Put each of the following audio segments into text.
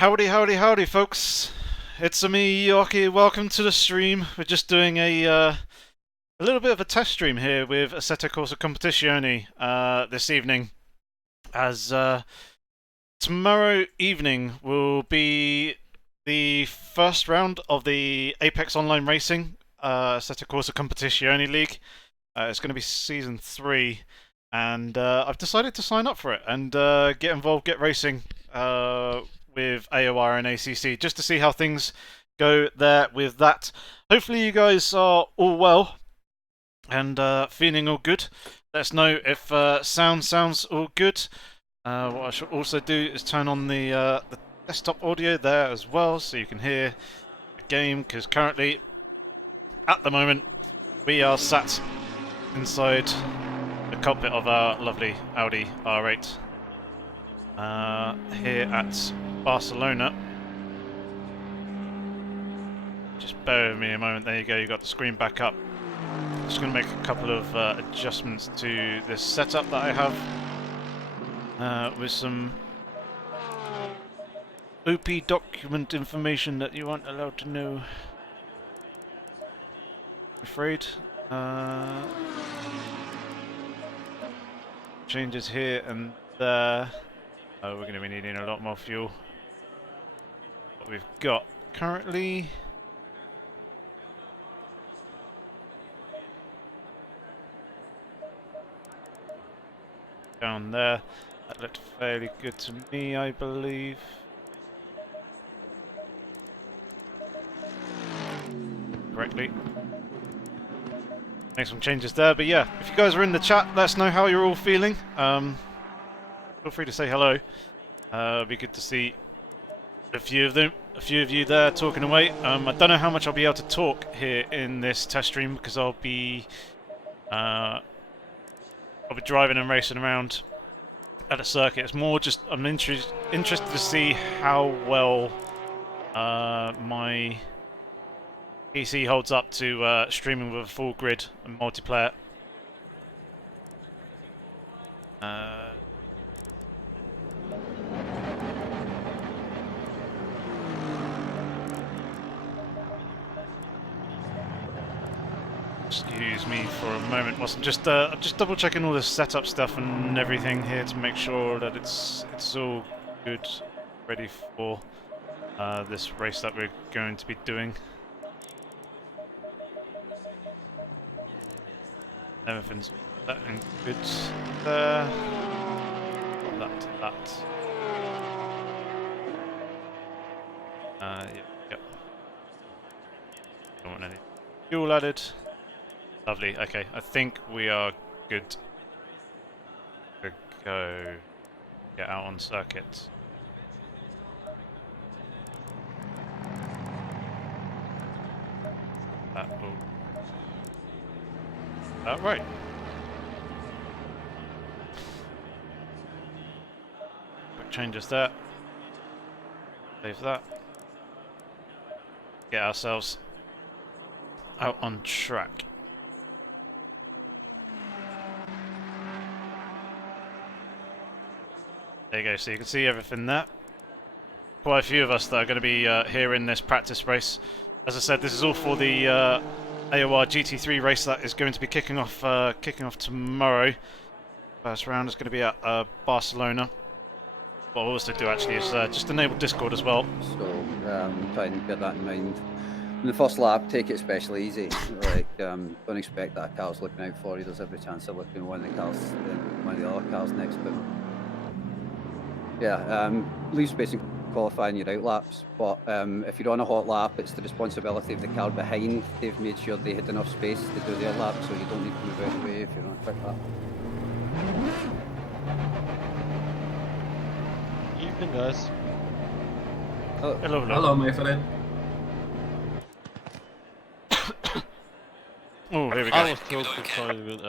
Howdy, howdy, howdy, folks. It's me, Yoki. Welcome to the stream. We're just doing a little bit of a test stream here with Assetto Corsa Competizione this evening. As tomorrow evening will be the first round of the Apex Online Racing Assetto Corsa Competizione League. It's going to be season 3, and I've decided to sign up for it and get involved, get racing. With AOR and ACC, just to see how things go there with that. Hopefully you guys are all well and feeling all good. Let us know if sounds all good. What I should also do is turn on the desktop audio there as well, so you can hear the game, because currently, at the moment, we are sat inside the cockpit of our lovely Audi R8 here at Barcelona. Just bear with me a moment. There you go, you got the screen back up. Just going to make a couple of adjustments to this setup that I have with some OP document information that you aren't allowed to know, I'm afraid. Changes here and there. Oh, we're going to be needing a lot more fuel. What we've got currently, down there, that looked fairly good to me, I believe. Correctly. Make some changes there, but yeah, if you guys are in the chat, let us know how you're all feeling. Feel free to say hello. It'd be good to see a few of you there talking away. I don't know how much I'll be able to talk here in this test stream, because I'll be driving and racing around at a circuit. It's more just I'm interested to see how well my PC holds up to streaming with a full grid and multiplayer. Excuse me for a moment. I'm just double checking all the setup stuff and everything here to make sure that it's all good, ready for this race that we're going to be doing. Everything's that and good there. That to that. Yep. Don't want any fuel added. Lovely. Okay, I think we are good to go. Get out on circuit. Right. Quick changes there. Save that. Get ourselves out on track. There you go, so you can see everything there. Quite a few of us that are going to be here in this practice race. As I said, this is all for the AOR GT3 race that is going to be kicking off tomorrow. First round is going to be at Barcelona. What I'll also do actually is just enable Discord as well. So try and get that in mind. In the first lap, take it especially easy. Like don't expect that a car's looking out for you. There's every chance of looking one of the other cars next to him. Yeah, leave space in qualifying your out laps, but if you're on a hot lap, it's the responsibility of the car behind. They've made sure they had enough space to do their lap, so you don't need to move out of the way if you're on a quick lap. Evening, guys. Oh, hello. Hello, my friend. Oh, here we go. I was told to try with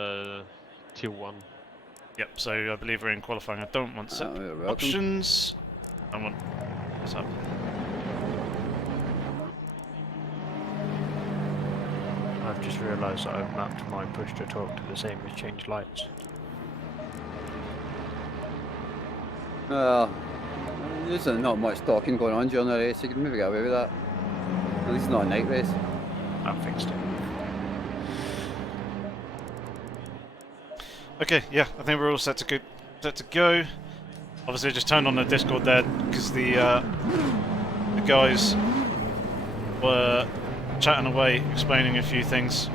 tier 1. Yep, so I believe we're in qualifying. I don't want set welcome. options. I want this up. I've just realised that I've mapped my push to talk to the same as change lights. There's not much talking going on during the race. You can maybe get away with that. At least not a night race. I fixed it. Okay, yeah, I think we're all set to go. Obviously, I just turned on the Discord there because the guys were chatting away, explaining a few things.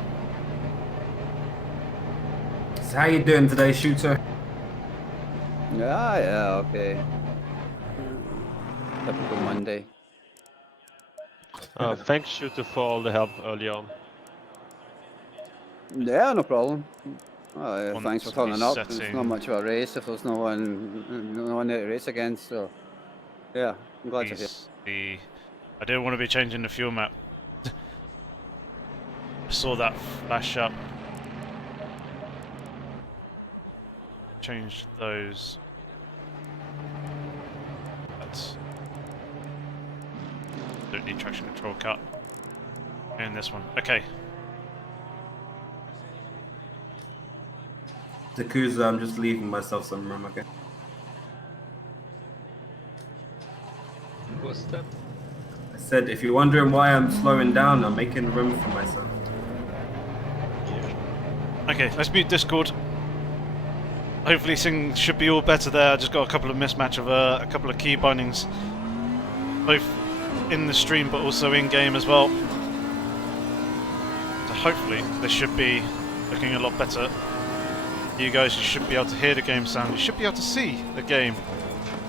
So how you doing today, Shooter? Yeah, okay. Typical Monday. Thanks, Shooter, for all the help early on. Yeah, no problem. Want Thanks for to be turning up. It's setting- not much of a race if there's no one there to race against. So, yeah, I'm glad to hear. I didn't want to be changing the fuel map. I saw that flash up. Changed those. That's... Don't need traction control cut. And this one. Okay. Takuza, I'm just leaving myself some room, okay? What's that? I said, if you're wondering why I'm slowing down, I'm making room for myself. Okay, let's mute Discord. Hopefully things should be all better there. I just got a couple of mismatch of a couple of key bindings. Both in the stream but also in game as well. So hopefully this should be looking a lot better. You guys should be able to hear the game sound. You should be able to see the game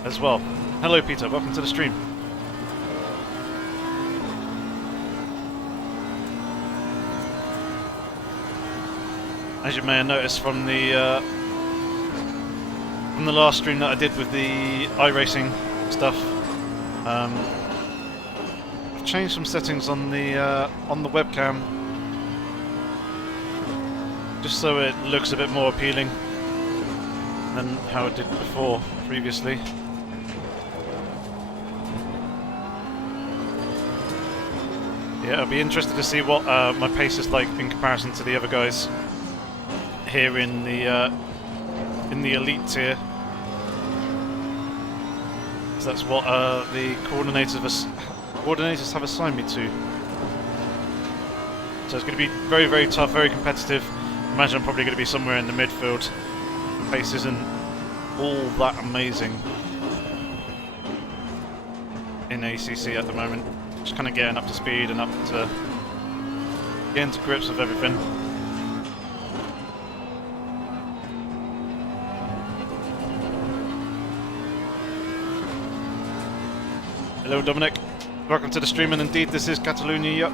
as well. Hello Peter, welcome to the stream. As you may have noticed from the last stream that I did with the iRacing stuff, I've changed some settings on the webcam, just so it looks a bit more appealing than how it did before, previously. Yeah, I'll be interested to see what my pace is like in comparison to the other guys here in the elite tier. So that's what the coordinators have assigned me to. So it's going to be very, very tough, very competitive. Imagine I'm probably going to be somewhere in the midfield. Pace isn't all that amazing in ACC at the moment. Just kind of getting up to speed and getting to grips with everything. Hello Dominic, welcome to the stream, and indeed this is Catalonia.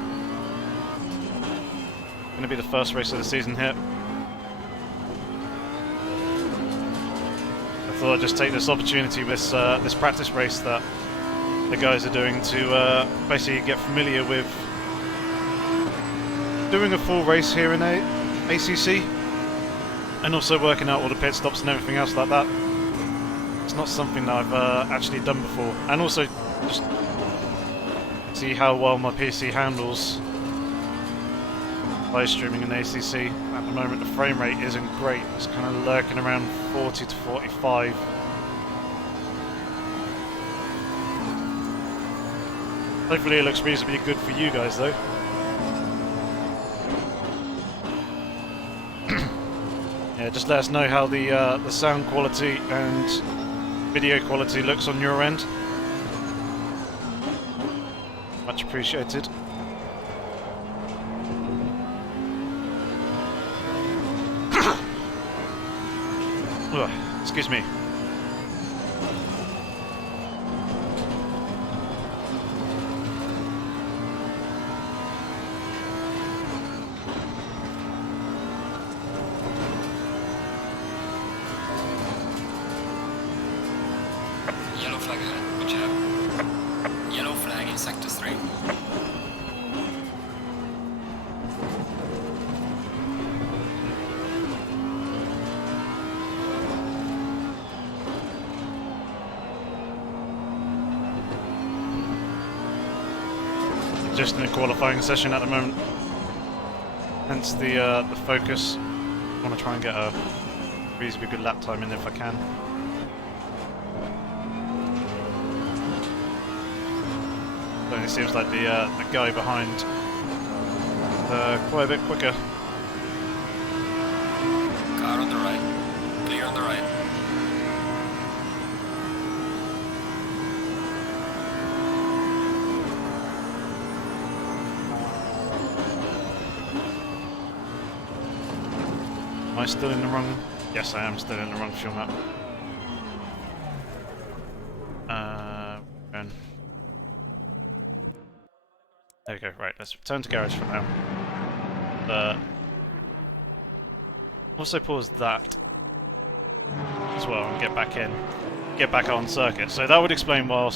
Going to be the first race of the season here. I thought I'd just take this opportunity with this practice race that the guys are doing to basically get familiar with doing a full race here in ACC, and also working out all the pit stops and everything else like that. It's not something that I've actually done before, and also just see how well my PC handles live streaming in ACC. At the moment the frame rate isn't great, it's kind of lurking around 40 to 45. Hopefully it looks reasonably good for you guys though. Yeah, just let us know how the sound quality and video quality looks on your end. Much appreciated. Ugh, excuse me. Yellow flag ahead, watch out. Yellow flag in sector 3. Just in a qualifying session at the moment, hence the focus. I want to try and get a reasonably good lap time in if I can. Certainly seems like the guy behind quite a bit quicker. Car on the right. Clear on the right. Am I still in the wrong? Yes, I am still in the wrong fuel map. And there we go. Right, let's return to garage for now. Also pause that as well and get back on circuit. So that would explain why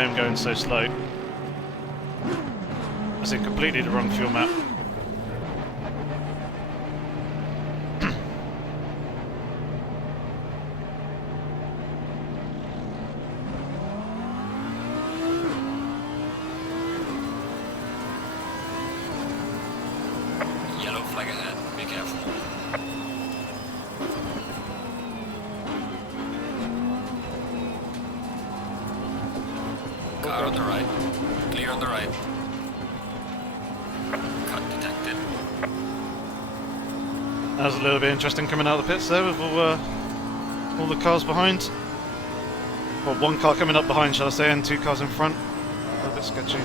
I'm going so slow. I was in completely the wrong fuel map. Yellow flag ahead. Be careful. Car on the right. Clear on the right. Cut detected. That was a little bit interesting coming out of the pits there with all the cars behind. Well, one car coming up behind, shall I say, and two cars in front. A little bit sketchy.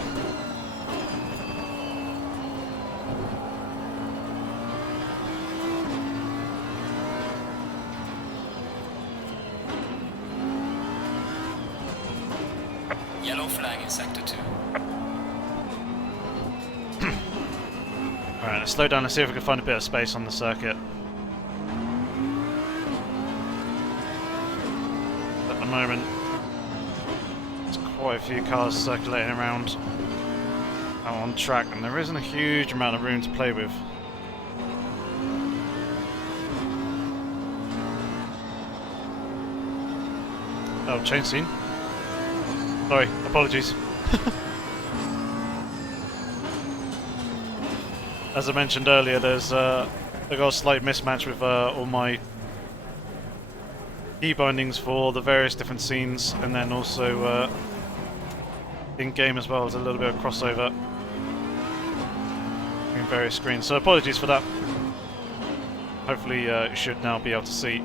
Yellow flag in sector 2. Alright, let's slow down and see if we can find a bit of space on the circuit. At the moment, there's quite a few cars circulating around out on track, and there isn't a huge amount of room to play with. Oh, change scene. Sorry, apologies. As I mentioned earlier, I got a slight mismatch with all my key bindings for the various different scenes, and then also in game as well. There's a little bit of crossover between various screens, so apologies for that. Hopefully, you should now be able to see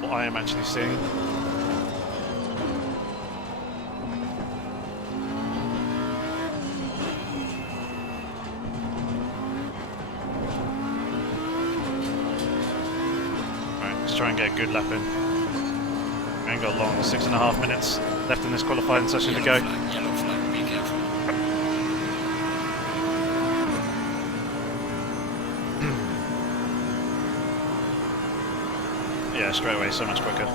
what I am actually seeing. Let's try and get a good lap in. We ain't got long, 6.5 minutes left in this qualifying session to go. Yellow flag, be careful. Yeah, straight away, so much quicker.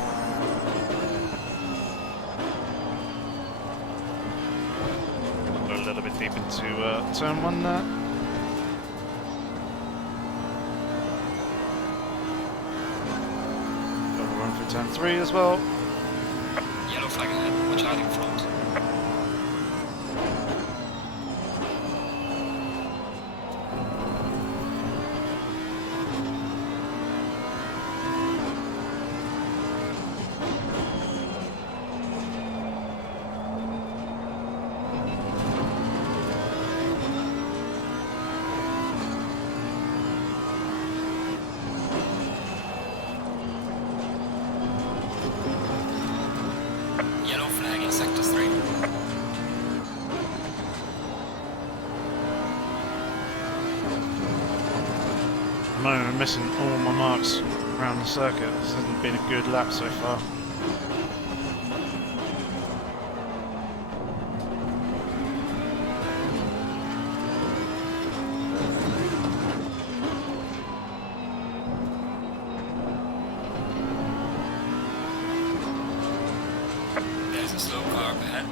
Go a little bit deep into turn 1 there. Turn 3 as well. Yellow flag ahead. Watch out in front. Yellow flag in sector 3. At the moment, I'm missing all my marks around the circuit. This hasn't been a good lap so far. There's a slow car up ahead.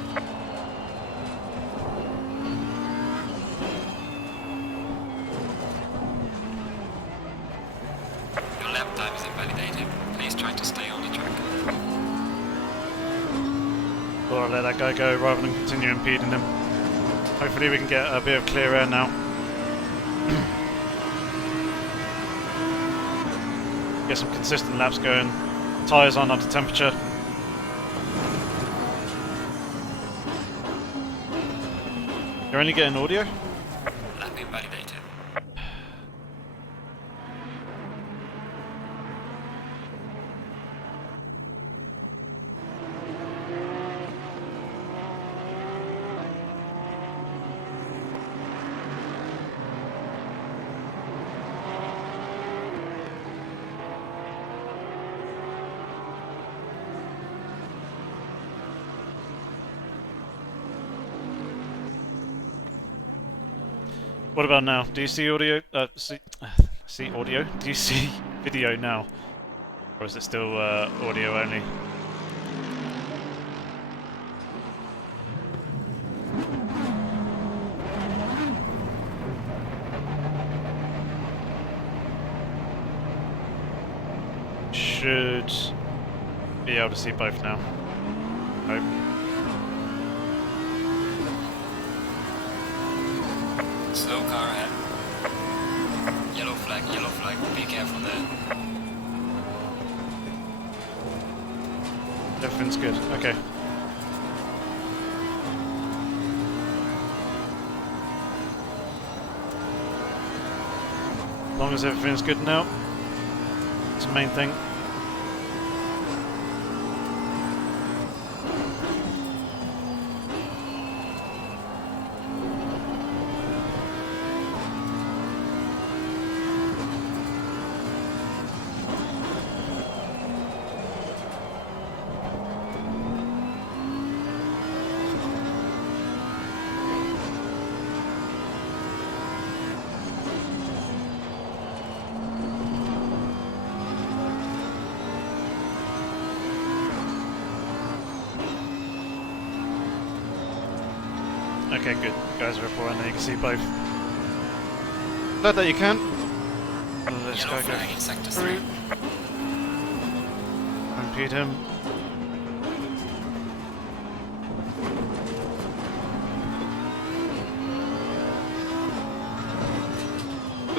Your lap time is invalidated. Please try to stay on the track. Thought I'd let that guy go rather than continue impeding him. Hopefully we can get a bit of clear air now. Get some consistent laps going. tyres aren't under temperature. You're only getting audio? Lap invalidated. What about now? Do you see audio? See audio? Do you see video now? Or is it still audio only? Should be able to see both now. Hope. Slow car ahead. Yellow flag, be careful there. Everything's good. Okay. As long as everything's good now, it's the main thing. Okay, good. Guys are reporting that you can see both. Glad that you can. Let's Yellow go flag in sector 3. through. Impede him.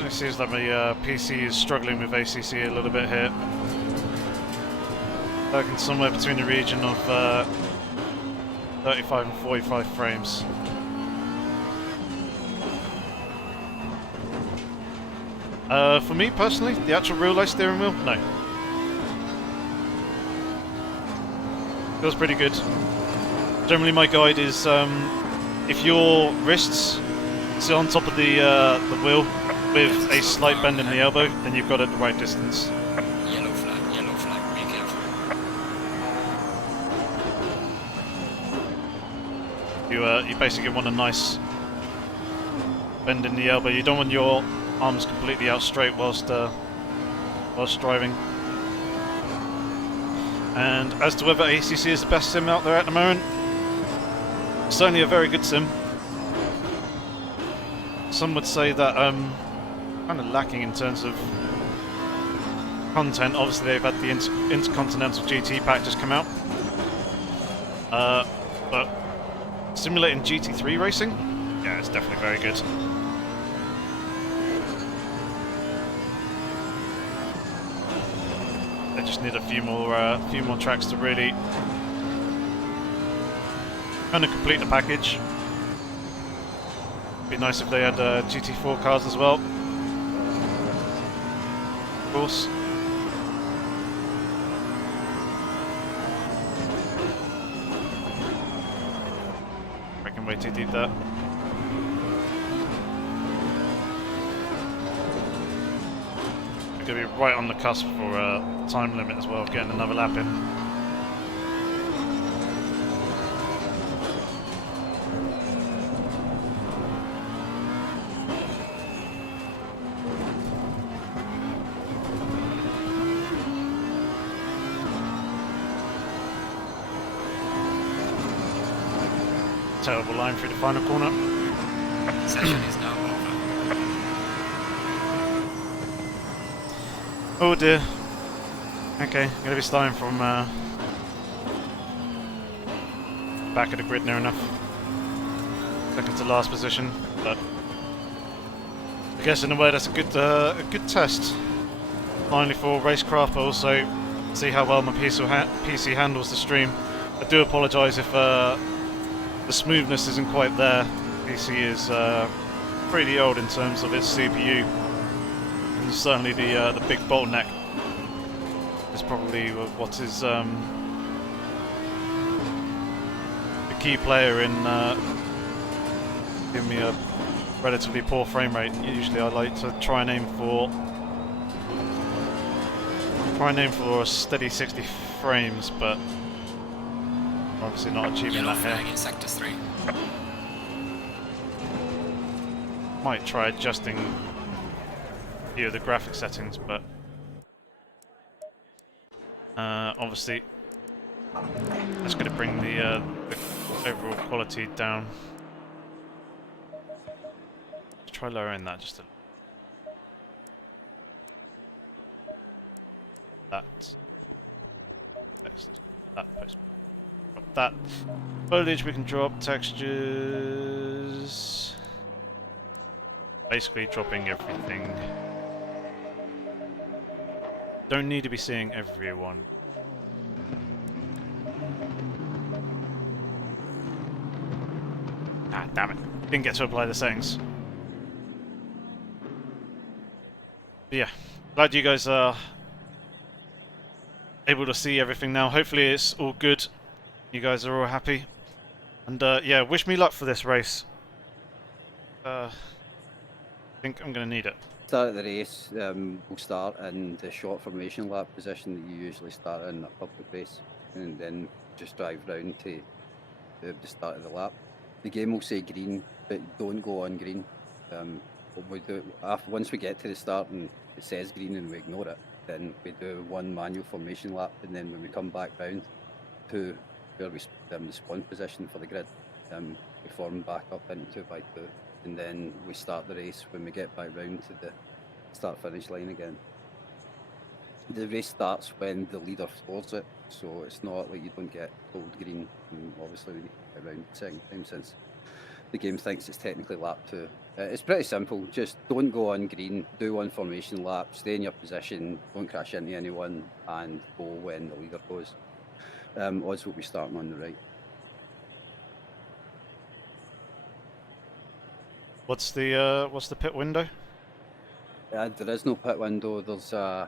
It seems like my PC is struggling with ACC a little bit here. Working somewhere between the region of 35 and 45 frames. For me personally, the actual real-life steering wheel, no. Feels pretty good. Generally, my guide is if your wrists sit on top of the wheel with a slight bend in the elbow, then you've got it the right distance. Yellow flag, be careful. You basically want a nice bend in the elbow. You don't want your arms completely out straight whilst driving. And as to whether ACC is the best sim out there at the moment, certainly a very good sim. Some would say that kind of lacking in terms of content. Obviously, they've had the Intercontinental GT pack just come out, but simulating GT3 racing, yeah, it's definitely very good. They just need a few more tracks to really kind of complete the package. Be nice if they had GT4 cars as well. Of course. Reckon way too deep there. We're going to be right on the cusp for time limit as well, getting another lap in. Terrible line through the final corner. Session is now over. Oh dear. Okay, I'm going to be starting from back of the grid near enough. Second to last position, but I guess in a way that's a good test. Not only for racecraft, but also see how well my PC handles the stream. I do apologise if the smoothness isn't quite there. PC is pretty old in terms of its CPU, and certainly the big bottleneck is probably what is the key player in giving me a relatively poor frame rate. Usually I like to try and aim for a steady 60 frames, but obviously not achieving Yellow that flag here. in sector 3. Might try adjusting a few of the graphic settings, but obviously that's going to bring the overall quality down. Let's try lowering that just a little. That foliage we can drop, textures, basically dropping everything. Don't need to be seeing everyone. Ah, damn it. Didn't get to apply the settings. But yeah, glad you guys are able to see everything now. Hopefully it's all good. You guys are all happy. And yeah, wish me luck for this race. I think I'm going to need it. Start of the race, we'll start in the short formation lap position that you usually start in a public race, and then just drive round to the start of the lap. The game will say green, but don't go on green. What we do once we get to the start and it says green and we ignore it, then we do one manual formation lap, and then when we come back round to where we the spawn position for the grid, we form back up into 2x2, and then we start the race when we get back round to the start finish line again. The race starts when the leader floors it, so it's not like you don't get gold green, and obviously we need to get around the second time since the game thinks it's technically lap 2. It's pretty simple, just don't go on green, do one formation lap, stay in your position, don't crash into anyone, and go when the leader goes. Odds will be starting on the right. What's the pit window? There is no pit window. There's a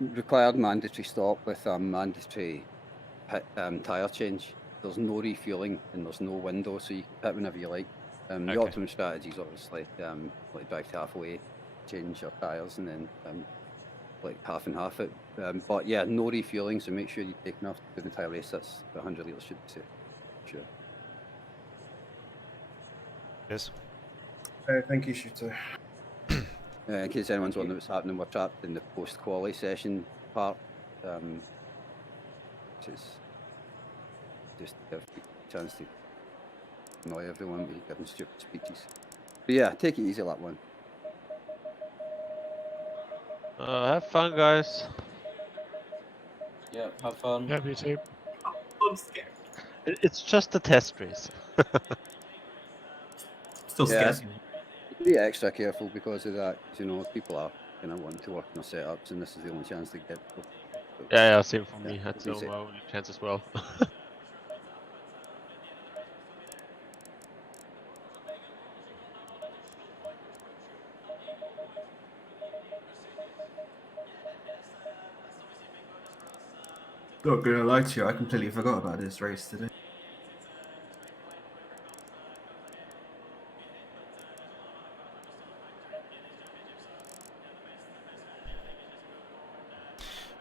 required mandatory stop with a mandatory pit tyre change. There's no refueling and there's no window, so you can pit whenever you like. The Okay. optimum strategy is obviously like drive to halfway, change your tyres, and then like half and half it. But yeah, no refueling, so make sure you take enough to do the entire race. That's 100 litres should be safe. Sure. Yes. Thank you, Shooter. In case anyone's wondering what's happening, we're trapped in the post-quali session part, which is just to give people a chance to annoy everyone by giving stupid speeches. But yeah, take it easy, lap 1. Have fun, guys. Yeah, have fun. Yeah, me too. I'm scared. It's just a test race. Still Yeah, scared. be extra careful because of that, 'cause, you know, people are going to want to work on their setups, and this is the only chance they get. So, Yeah, same for me. Yeah, That's be safe. my only chance as well. Not gonna lie to you, I completely forgot about this race today.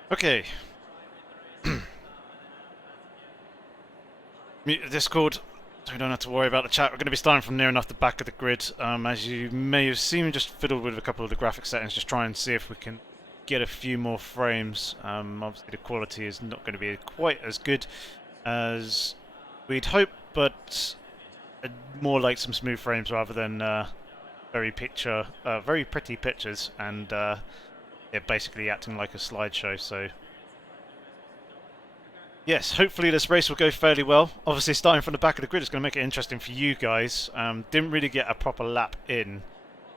Okay. Mute the Discord, so we don't have to worry about the chat. We're going to be starting from near enough the back of the grid. As you may have seen, just fiddled with a couple of the graphic settings, just try and see if we can get a few more frames. Obviously the quality is not going to be quite as good as we'd hope, but more like some smooth frames rather than very pretty pictures, and basically acting like a slideshow. So yes, hopefully this race will go fairly well. Obviously starting from the back of the grid is going to make it interesting for you guys. Didn't really get a proper lap in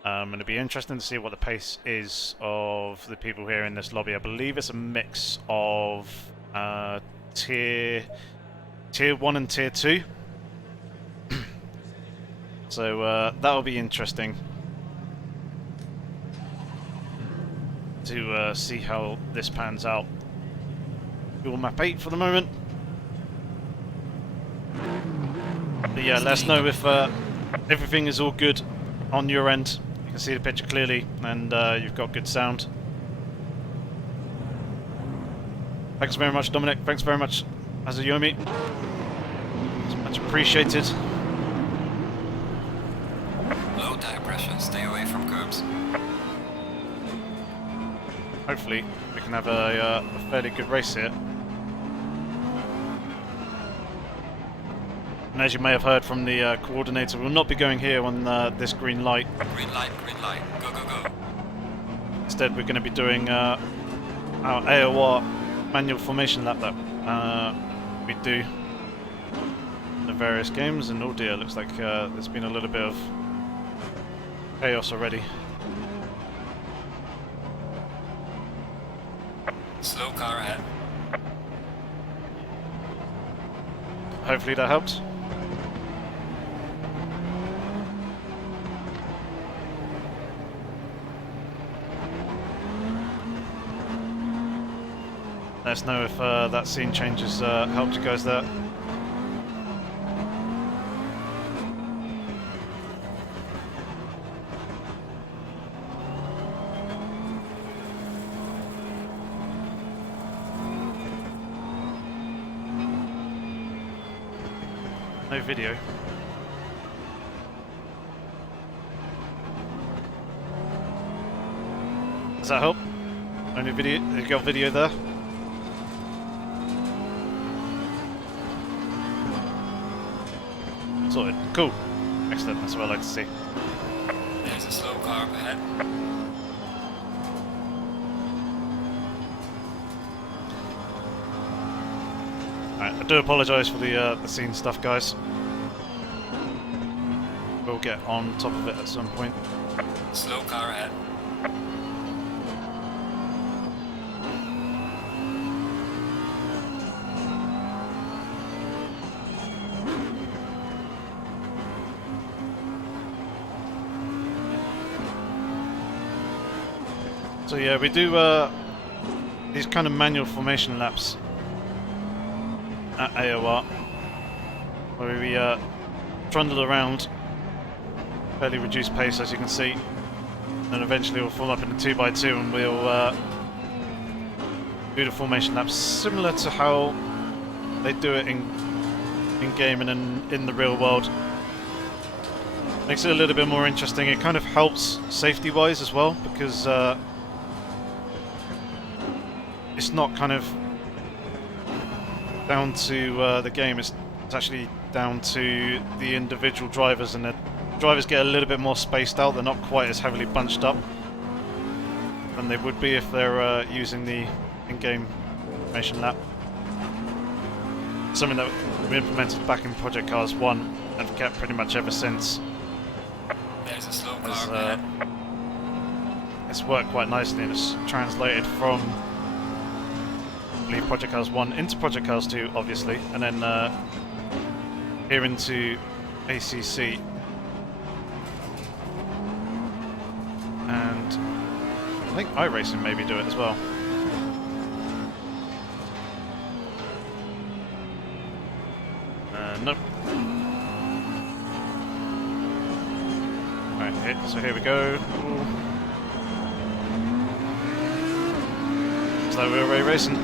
It'll be interesting to see what the pace is of the people here in this lobby. I believe it's a mix of tier 1 and tier 2. So that'll be interesting to see how this pans out. Fuel map 8 for the moment. But yeah, let us know if everything is all good on your end. You can see the picture clearly, and you've got good sound. Thanks very much, Dominic. Thanks very much, Azayomi. It's much appreciated. Low tire pressure, stay away from curbs. Hopefully, we can have a fairly good race here. And as you may have heard from the coordinator, we'll not be going here on this green light. Green light, go, go, go. Instead, we're going to be doing our AOR manual formation lap that we do in the various games. And oh dear, looks like there's been a little bit of chaos already. Slow car ahead. Hopefully that helps. Let us know if that scene change has helped you guys there. No video. Does that help? Only video? You got video there? Sorted. Cool. Excellent. That's what I like to see. There's a slow car up ahead. Alright, I do apologise for the scene stuff, guys. We'll get on top of it at some point. Slow car ahead. So yeah, we do these kind of manual formation laps at AOR, where we trundle around fairly reduced pace, as you can see, and eventually we'll form up in a 2x2 and we'll do the formation laps similar to how they do it in game and in the real world. Makes it a little bit more interesting. It kind of helps safety wise as well, because it's not kind of down to the game, it's actually down to the individual drivers, and the drivers get a little bit more spaced out. They're not quite as heavily bunched up than they would be if they're using the in-game formation lap. Something that we implemented back in Project Cars 1 and kept pretty much ever since. There's a slow car As, ahead. it's worked quite nicely, and it's translated from Project Cars 1 into Project Cars 2, obviously, and then here into ACC. And I think iRacing maybe do it as well. Nope. Alright, so here we go. Ooh. Looks like we're already racing.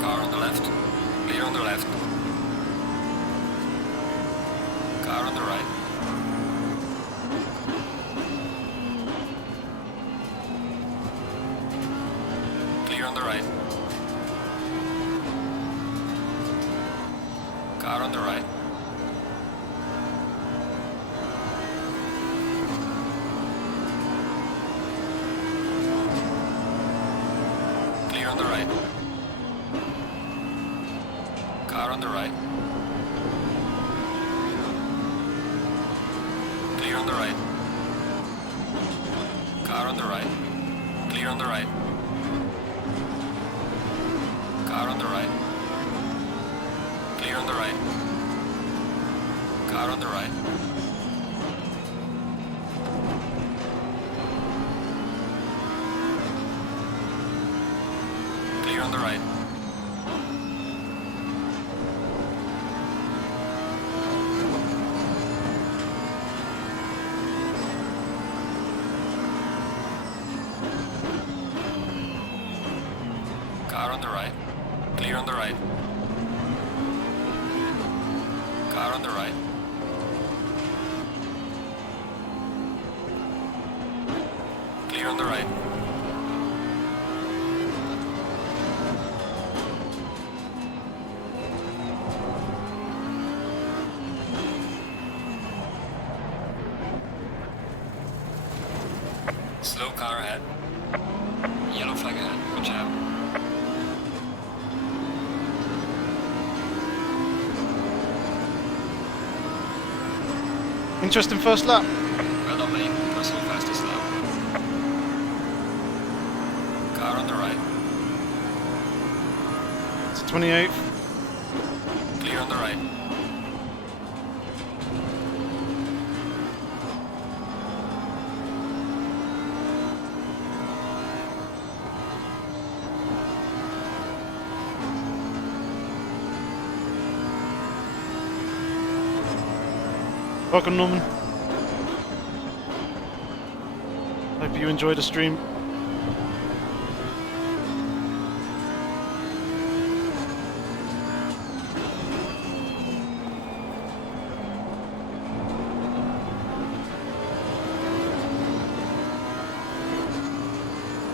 Car on the left. Clear on the left. Car on the right. Clear on the right. Car on the right. Clear on the right. Car on the right. Clear on the right. Car on the right. Clear on the right. Car on the right. Clear on the right. Car on the right. Clear on the right. Car on the right. Clear on the right. Car on the right. Clear on the right. Slow car ahead. Yellow flag ahead. Good job. Interesting first lap. Well done, mate. Personal fastest lap. Car on the right. It's 28th. Clear on the right. Welcome, Norman. Hope you enjoyed the stream.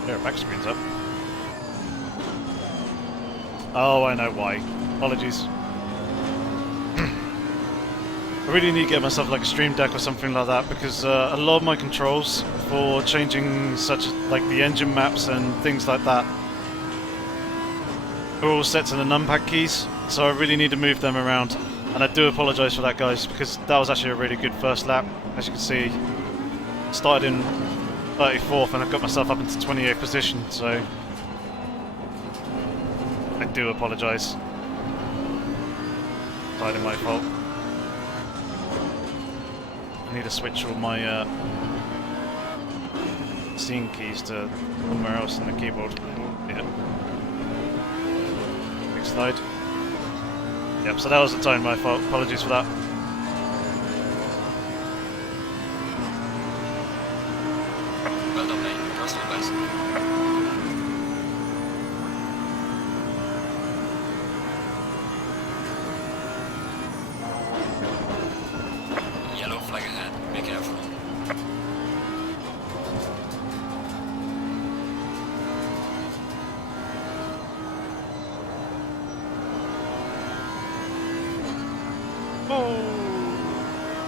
There, back screen's up. Oh, I know why. Apologies. I really need to get myself like a stream deck or something like that, because a lot of my controls for changing such like the engine maps and things like that are all set to the numpad keys, so I really need to move them around. And I do apologise for that, guys, because that was actually a really good first lap. As you can see, started in 34th and I got myself up into 28th position, so I do apologise. Entirely my fault. I need to switch all my scene keys to somewhere else in the keyboard. Yeah. Next slide. Yep, so that was entirely my fault. Apologies for that. Well done, mate. Personal best. Yellow flag ahead. Be careful. Oh!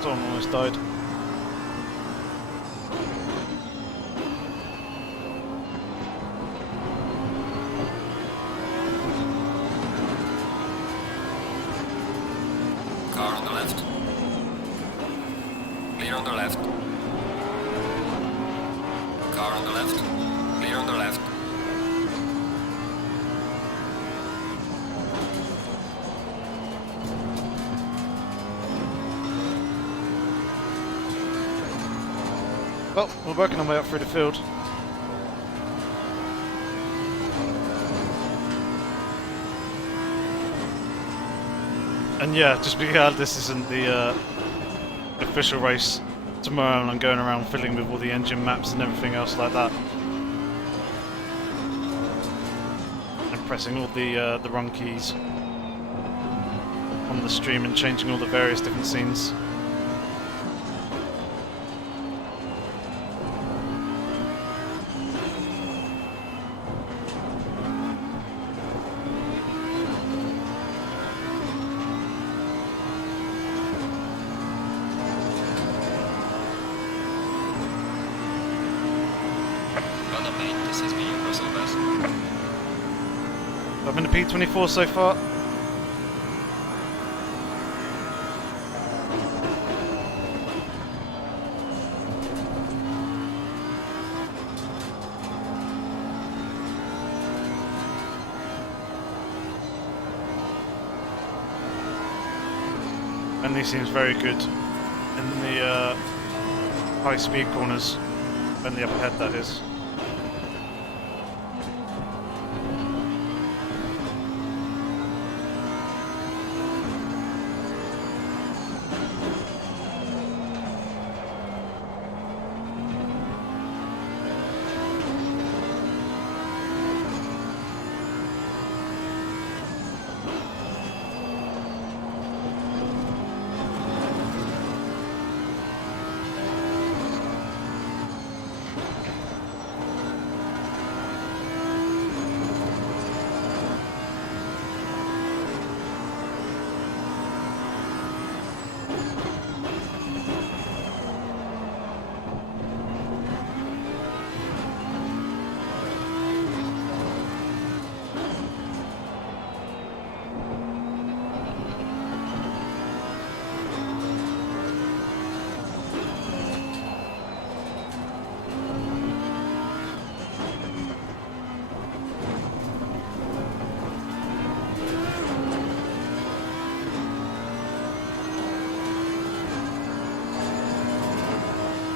Someone almost died. Car on the left. Clear on the left. Car on the left. Clear on the left. Well, we're working our way up through the field. And yeah, just because this isn't the official race tomorrow, and I'm going around fiddling with all the engine maps and everything else like that, and pressing all the wrong keys on the stream and changing all the various different scenes. Well done, mate. This has been your personal best. I'm in the P24 so far. And he seems very good in the high speed corners, and the up ahead that is.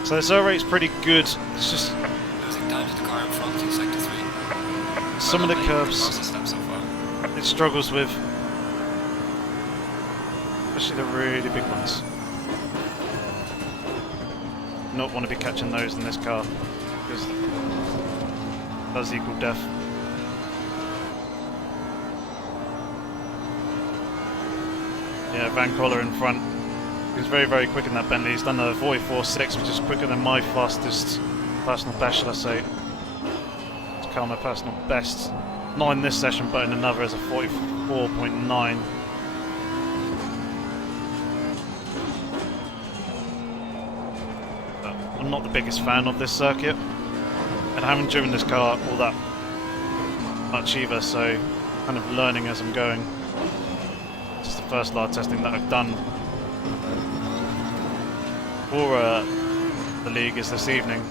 So the servo rate's pretty good. It's just Losing time to the car in front in sector 3. some of the curves Step so far. it struggles with, especially the really big ones. Not want to be catching those in this car because it does equal death. Yeah, Van Coller in front. He's very, very quick in that Bentley. He's done a 44.6, which is quicker than my fastest personal best, shall I say. It's kind of my personal best. Not in this session, but in another as a 44.9. But I'm not the biggest fan of this circuit, and I haven't driven this car all that much either, so kind of learning as I'm going. This is the first lot of testing that I've done for the league is this evening.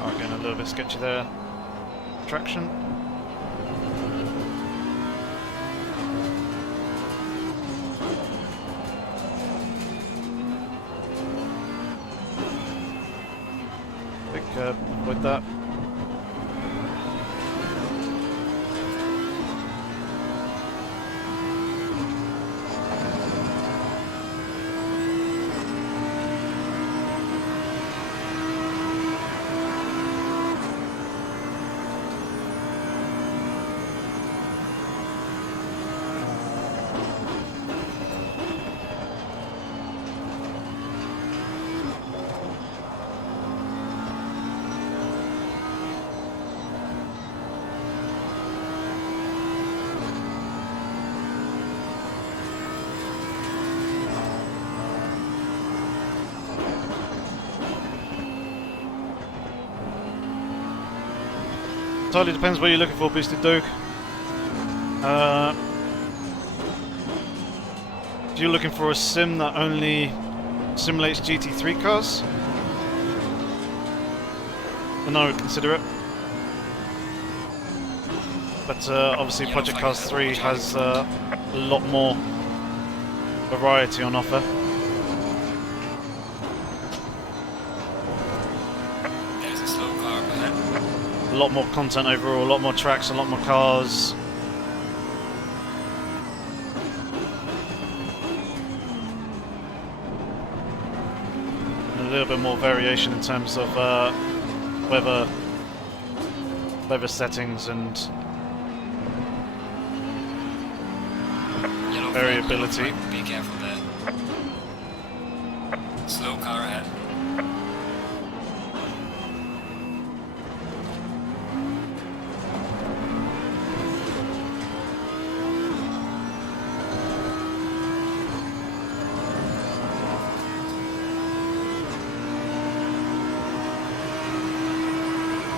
Oh, getting a little bit sketchy there. Traction. With that. Entirely depends what you're looking for, Boosted Doug. If you're looking for a sim that only simulates GT3 cars, then I would consider it. But obviously Project Cars 3 has a lot more variety on offer. There's a slow car up ahead. A lot more content overall, a lot more tracks, a lot more cars. And a little bit more variation in terms of weather settings and Yellow variability. flag, be careful there. Slow car ahead.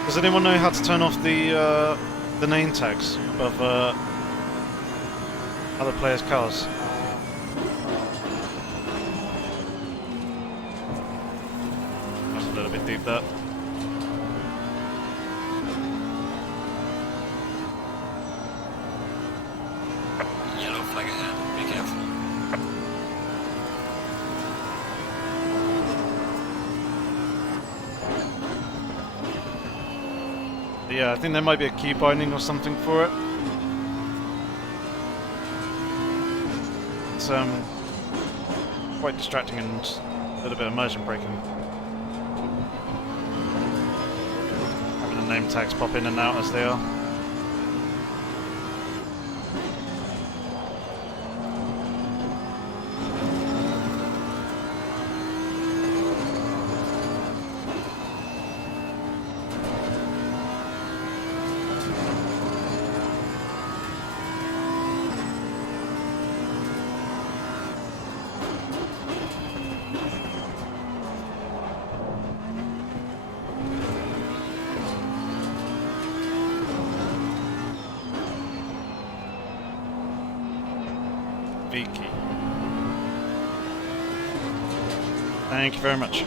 Does anyone know how to turn off the name tags above other players' cars. That's a little bit deep there. Yellow flag ahead. Be careful. Yeah, I think there might be a key binding or something for it. It's quite distracting and a little bit of immersion breaking. Having the name tags pop in and out as they are. Vicky. Thank you very much.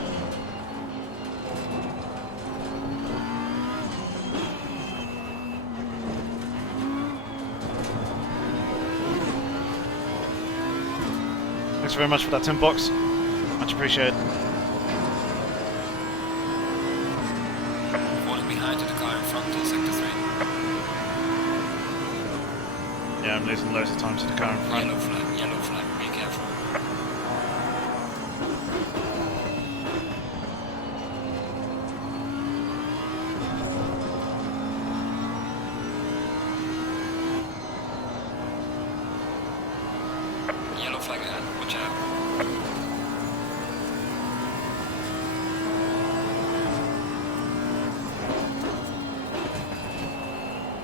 Thanks very much for that tin box. Much appreciated. Falling behind to the car in front on sector 3. Yeah, I'm losing loads of time to the car in front. Yellow flag, be careful. Yellow flag ahead, watch out.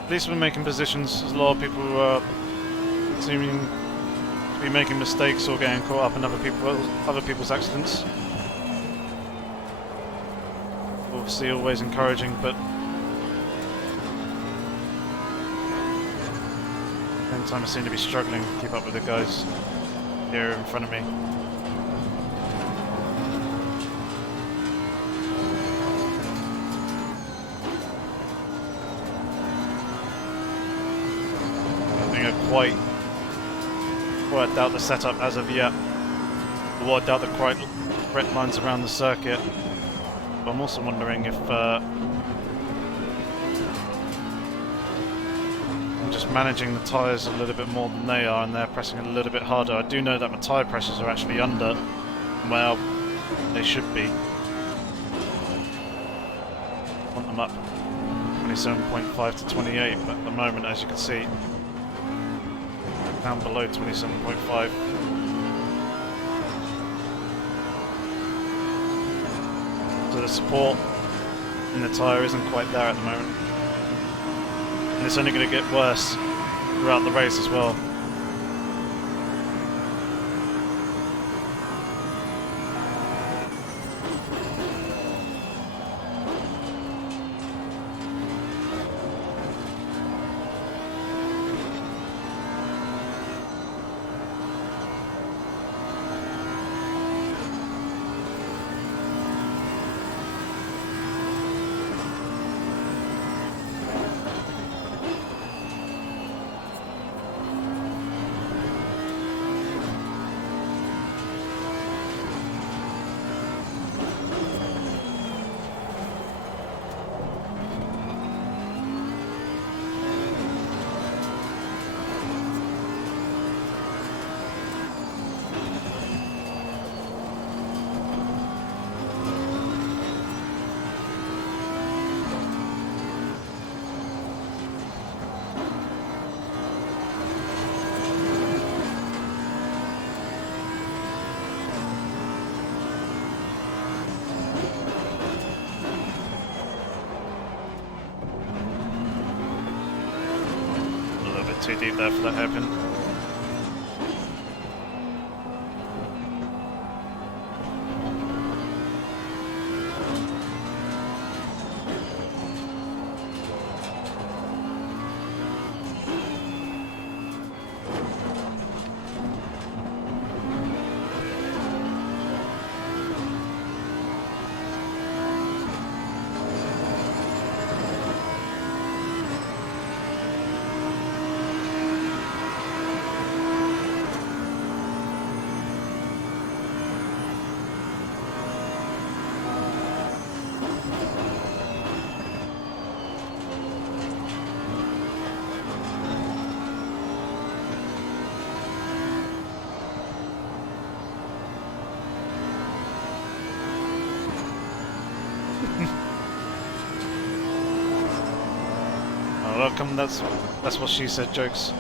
At least we're making positions. There's a lot of people who are seeming to be making mistakes or getting caught up in other people's accidents. Obviously, always encouraging, but at the same time, I seem to be struggling to keep up with the guys here in front of me. I don't think I've quite worked out the setup as of yet. I've worked out the correct lines around the circuit. But I'm also wondering if I'm just managing the tyres a little bit more than they are and they're pressing a little bit harder. I do know that my tyre pressures are actually under where they should be. I want them up 27.5 to 28, but at the moment, as you can see, down below 27.5. So the support in the tyre isn't quite there at the moment. And it's only going to get worse throughout the race as well. Too deep there for that hairpin. come that's what she said, jokes.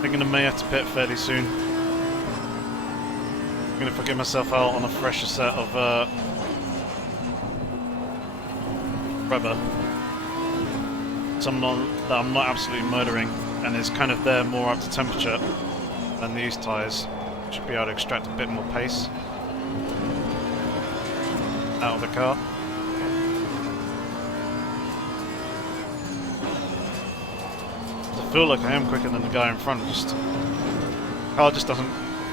Thinking I may have to pit fairly soon. I'm gonna forget myself out on a fresher set of rubber. Someone that I'm not absolutely murdering, and is kind of there more up to temperature than these tyres. Should be able to extract a bit more pace out of the car. I feel like I am quicker than the guy in front, just the car just doesn't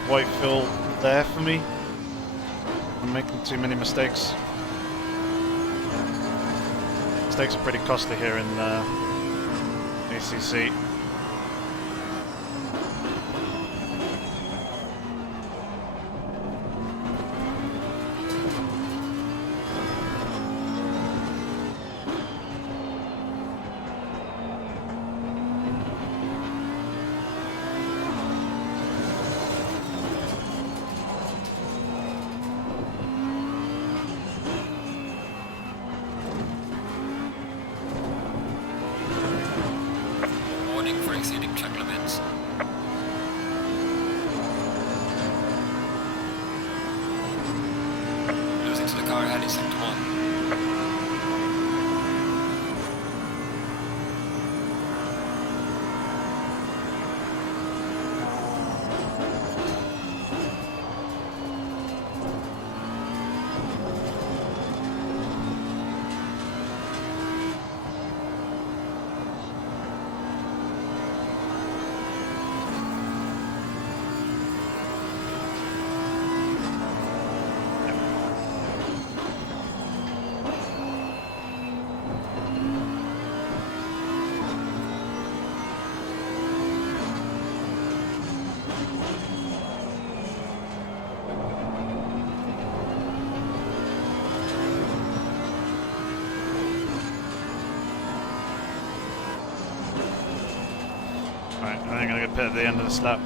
quite feel there for me. I'm making too many mistakes. Mistakes are pretty costly here in ACC. Warning for exceeding track limits. Losing to the car ahead in sector 1. Alright, I think I'm gonna get pit at the end of this lap.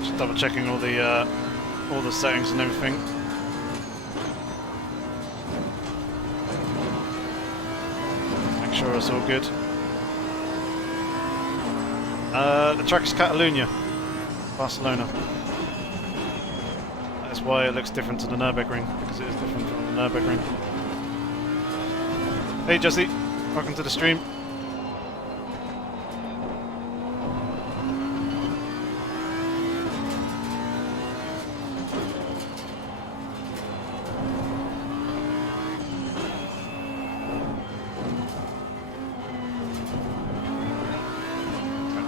Just double checking all the settings and everything. Make sure it's all good. The track is Catalunya, Barcelona. That's why it looks different to the Nürburgring, because it is different from the Nürburgring. Hey Jesse, welcome to the stream.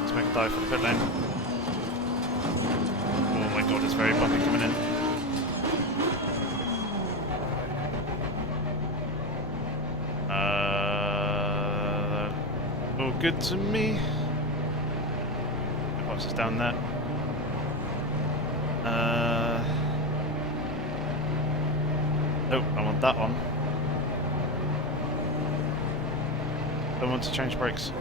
Let's make a dive for the pit lane. Oh my god, it's very bumpy coming in. All good to me. What's this down there? Nope, I want that one. Don't want to change brakes.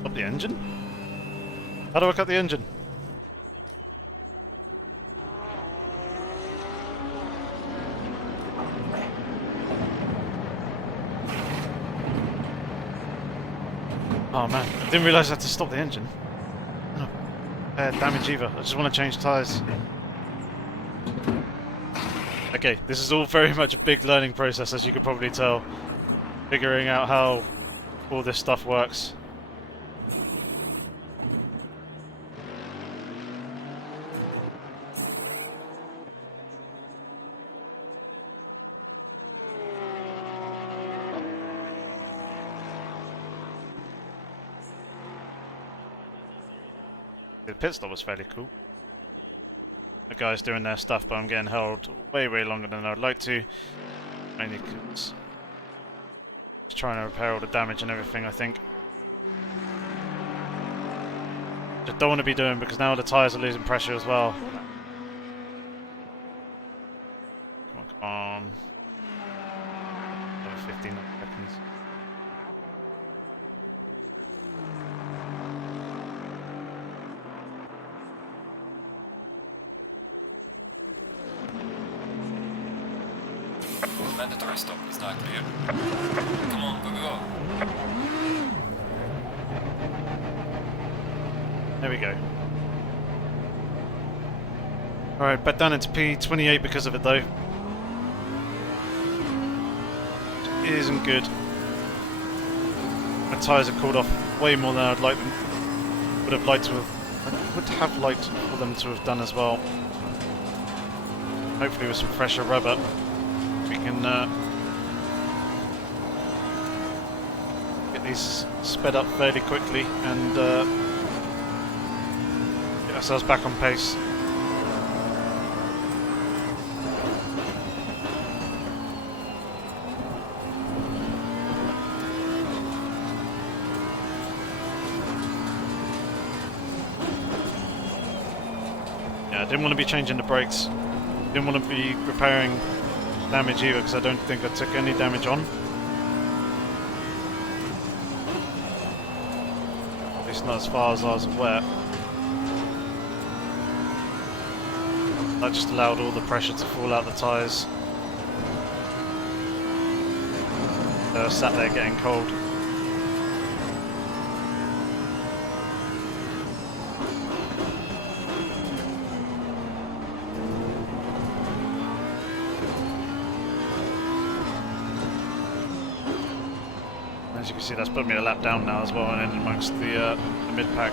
Stop the engine? How do I cut the engine? Oh man, I didn't realise I had to stop the engine. No. Damage either. I just want to change tyres. Okay, this is all very much a big learning process, as you could probably tell. Figuring out how all this stuff works. The pit stop was fairly cool. The guys doing their stuff, but I'm getting held way longer than I'd like to. Mainly because just trying to repair all the damage and everything, I think. Just don't want to be doing, because now the tyres are losing pressure as well. Come on. Another 15 seconds. Mandatory stop is not clear. Come on, go. There we go. Alright, back down into P28 because of it though. It isn't good. My tyres are cooled off way more than I'd like them. I would have liked for them to have done as well. Hopefully with some fresher rubber we can get these sped up fairly quickly and get ourselves back on pace. Yeah, I didn't want to be changing the brakes. Didn't want to be repairing damage either, because I don't think I took any damage on. At least not as far as I was aware. That just allowed all the pressure to fall out the tyres. They were sat there getting cold. As you can see, that's put me a lap down now as well, and in amongst the mid-pack.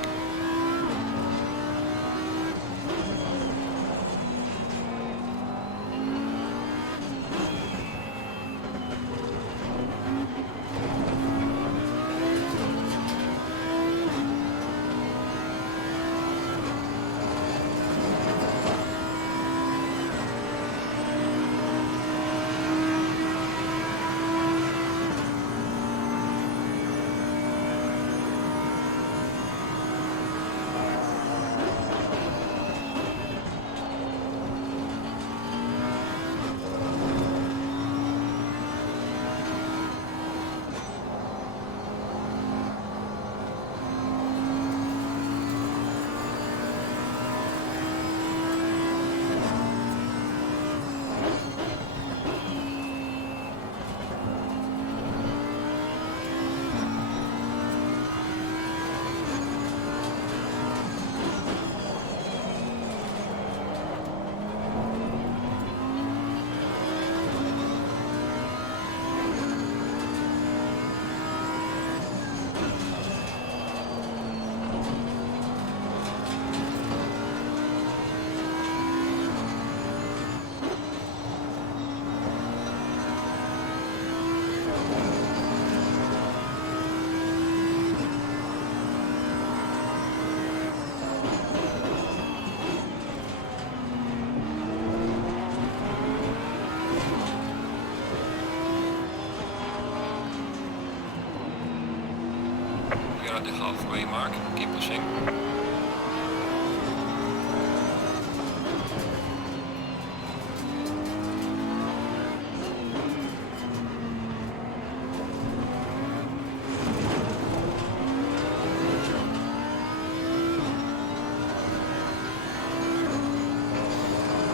at the halfway mark. Keep pushing.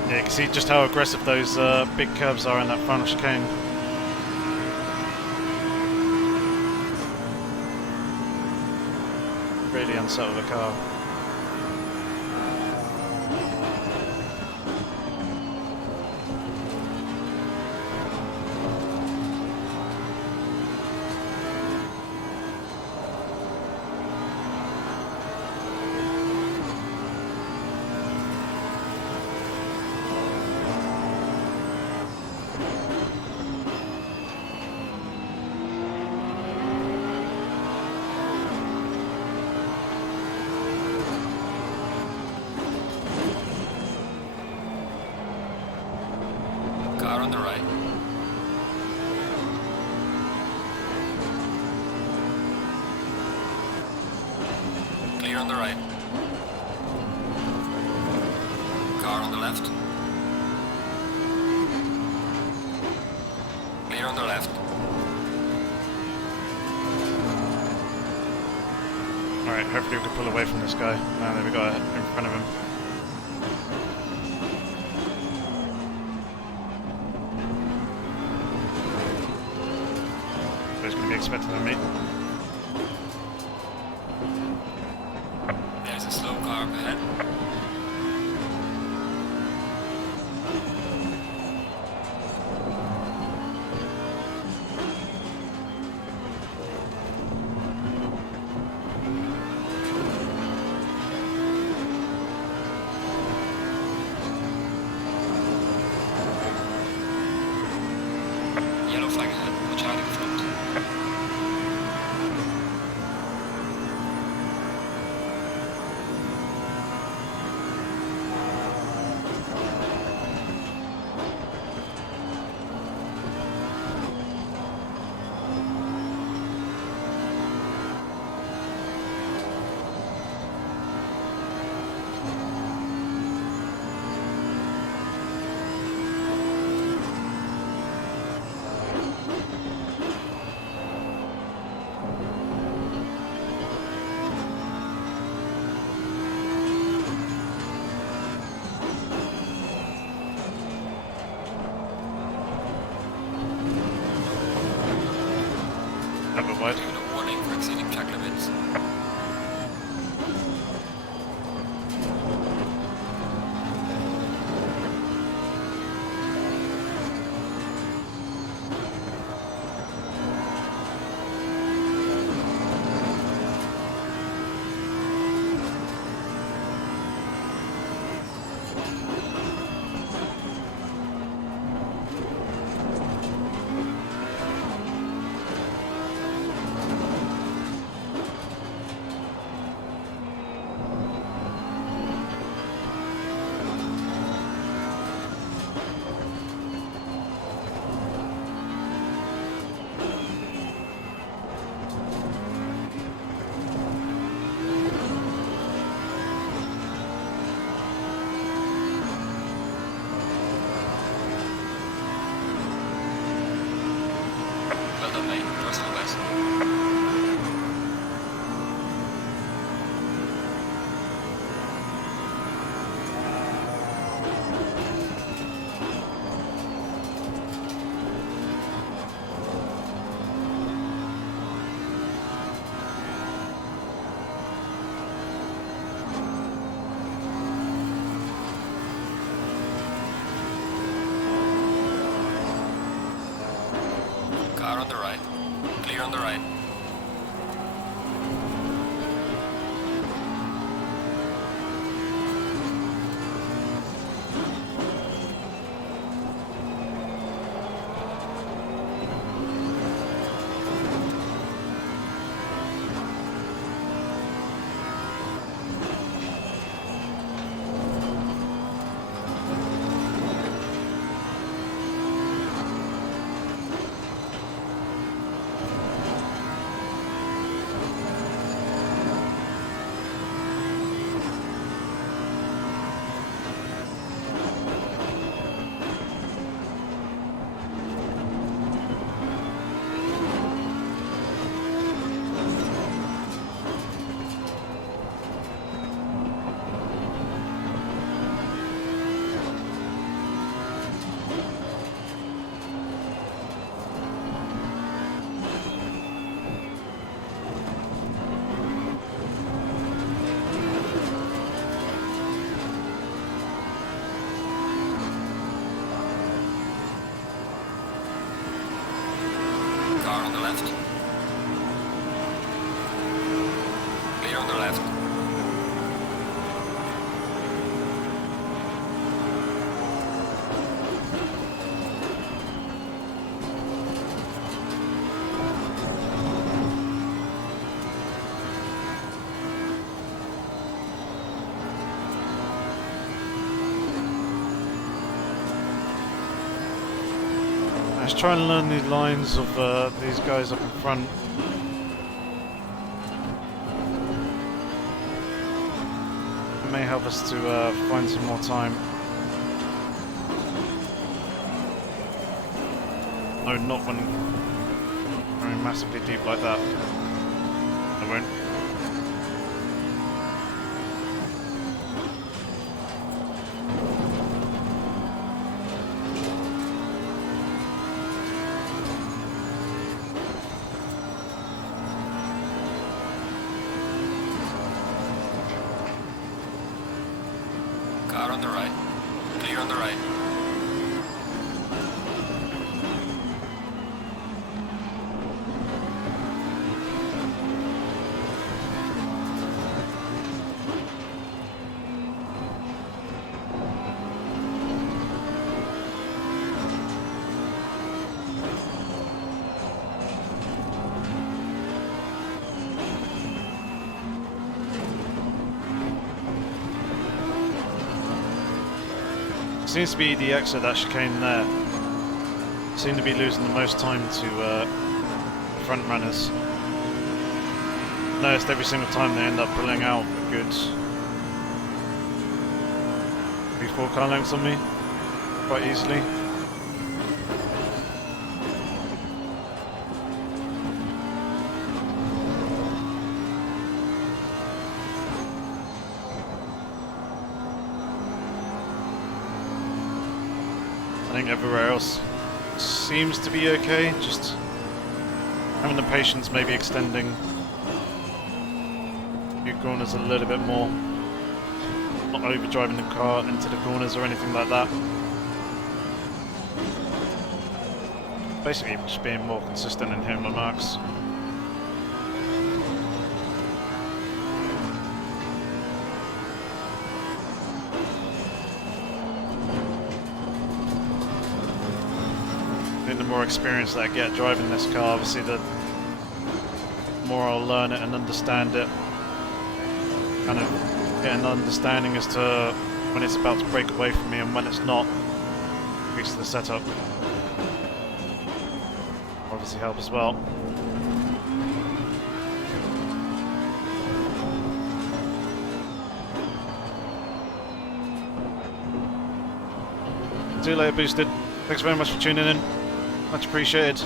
Yeah, you can see just how aggressive those big curves are in that final chicane. Really unsettle the car. Car on the right. Clear on the right. Car on the left. Clear on the left. Alright, hopefully we can pull away from this guy. Now that we got it in front of him. So he's going to be expecting to meet. There's a slow car up ahead. Yellow flag ahead. Watch out in front. Number wide. Given a warning for exceeding track limits. Well done, mate. Trust the best. Car on the right. Clear on the right. left. Clear on the left. Let's try and learn the lines of these guys up in front. It may help us to find some more time. No, not when going massively deep like that. I won't. Car on the right. Clear on the right. Seems to be the exit that chicane there. Seem to be losing the most time to front runners. Noticed every single time they end up pulling out a good 3-4 car lengths on me quite easily. I think everywhere else seems to be okay, just having the patience, maybe extending a few corners a little bit more, not overdriving the car into the corners or anything like that. Basically just being more consistent in hitting my marks. The more experience that I get driving this car, obviously the more I'll learn it and understand it. Kind of get an understanding as to when it's about to break away from me and when it's not. Increase the setup. Obviously help as well. See you later, Boosted. Thanks very much for tuning in. Much appreciated.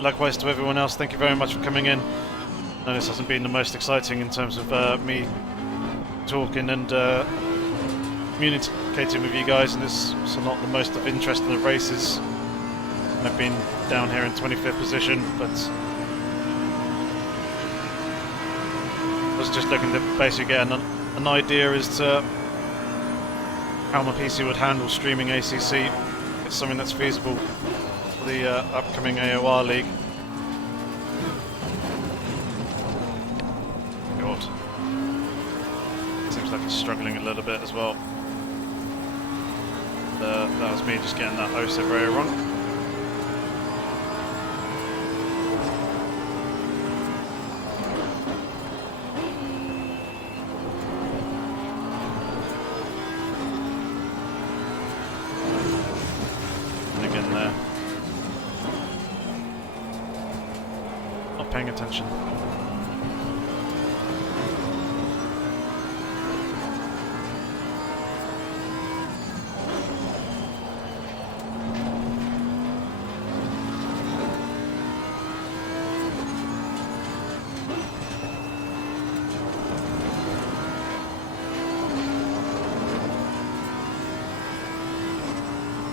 Likewise to everyone else, thank you very much for coming in. I know this hasn't been the most exciting in terms of me talking and communicating with you guys, and it's also not the most of interest in the races. I've been down here in 25th position, but I was just looking to basically get an idea as to how my PC would handle streaming ACC. It's something that's feasible for the upcoming AOR League. God. Seems like it's struggling a little bit as well. That was me just getting that OSA very wrong. Paying attention.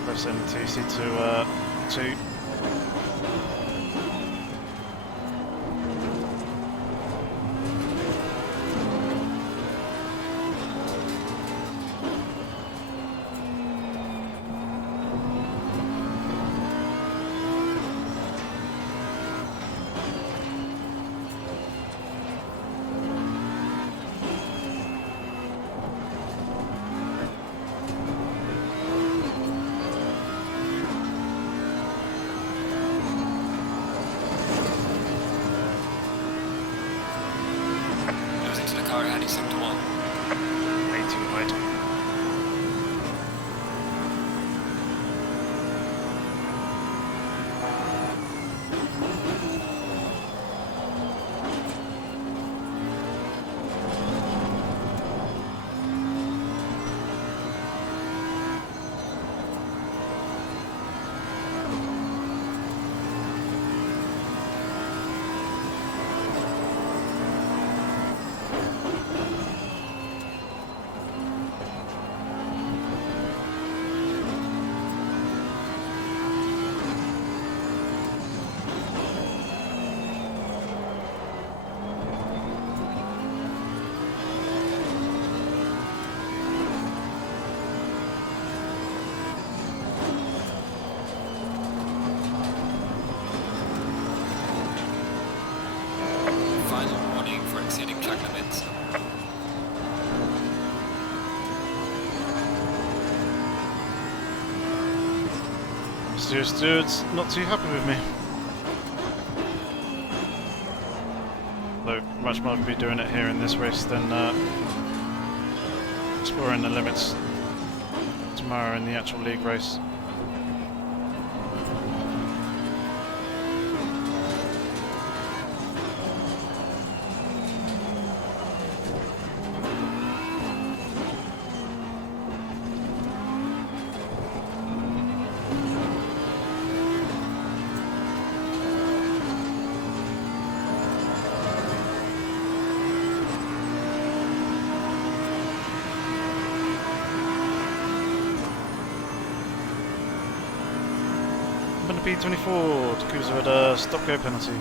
Press NTC to 2. Alacantara heading 7 to 1. Way too wide. Final warning for exceeding track limits. Serious dude's not too happy with me. Though much more be doing it here in this race than exploring the limits tomorrow in the actual league race. Number P24, Takuza had a stop go penalty.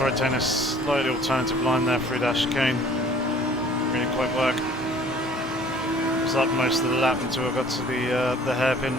try to turn a slightly alternative line there through that chicane. Didn't quite work. Was up most of the lap until I got to the hairpin.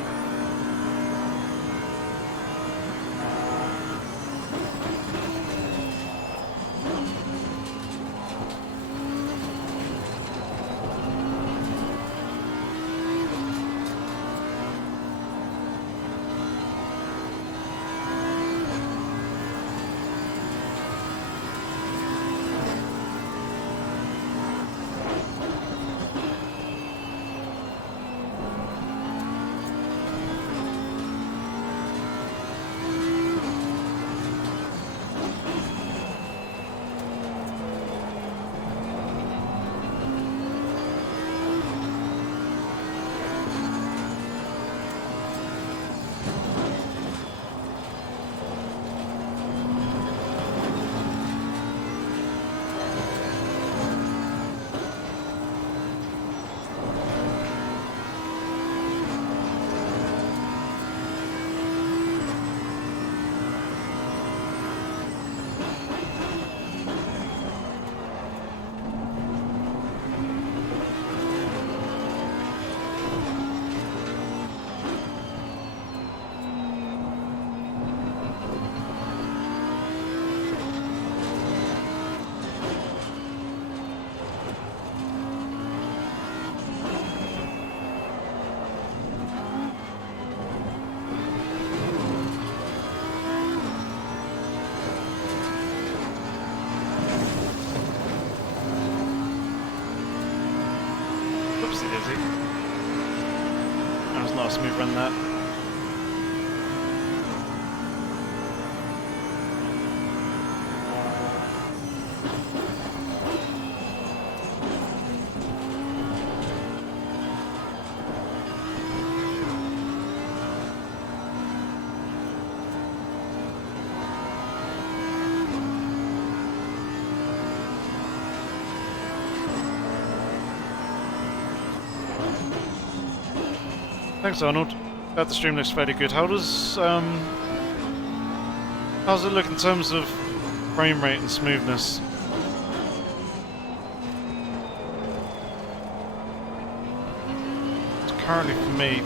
Oopsie daisy. That was not a smooth run that. Thanks, Arnold. Glad the stream looks fairly good. How's it look in terms of frame rate and smoothness? It's currently for me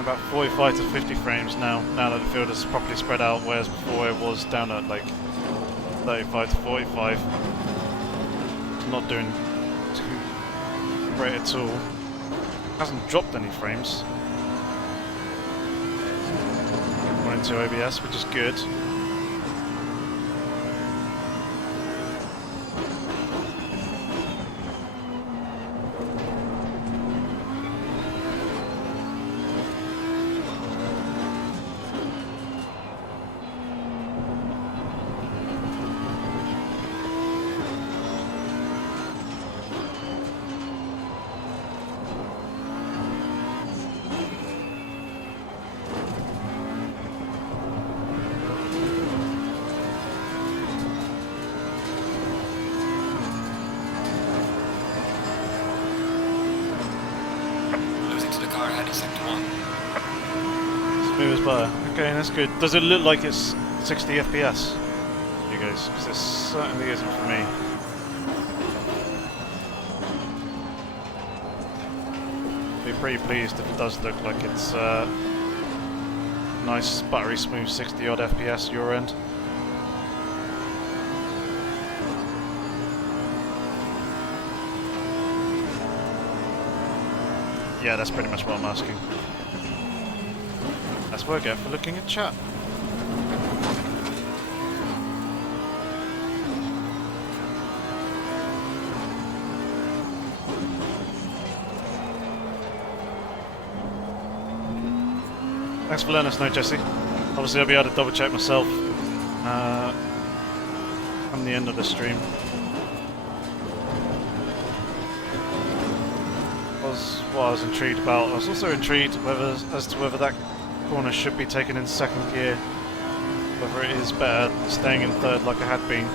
about 45 to 50 frames now that the field is properly spread out, whereas before it was down at like 35 to 45. It's not doing too great at all. Hasn't dropped any frames. Went into OBS, which is good. Smooth as butter. Okay, that's good. Does it look like it's 60 FPS, you guys? Because it certainly isn't for me. Be pretty pleased if it does look like it's nice, buttery smooth 60 odd FPS your end. Yeah, that's pretty much what I'm asking. That's what I get for looking at chat. Thanks for letting us know, Jesse. Obviously I'll be able to double check myself from the end of the stream. What I was intrigued about. I was also intrigued as to whether that corner should be taken in second gear, whether it is better staying in third like I had been.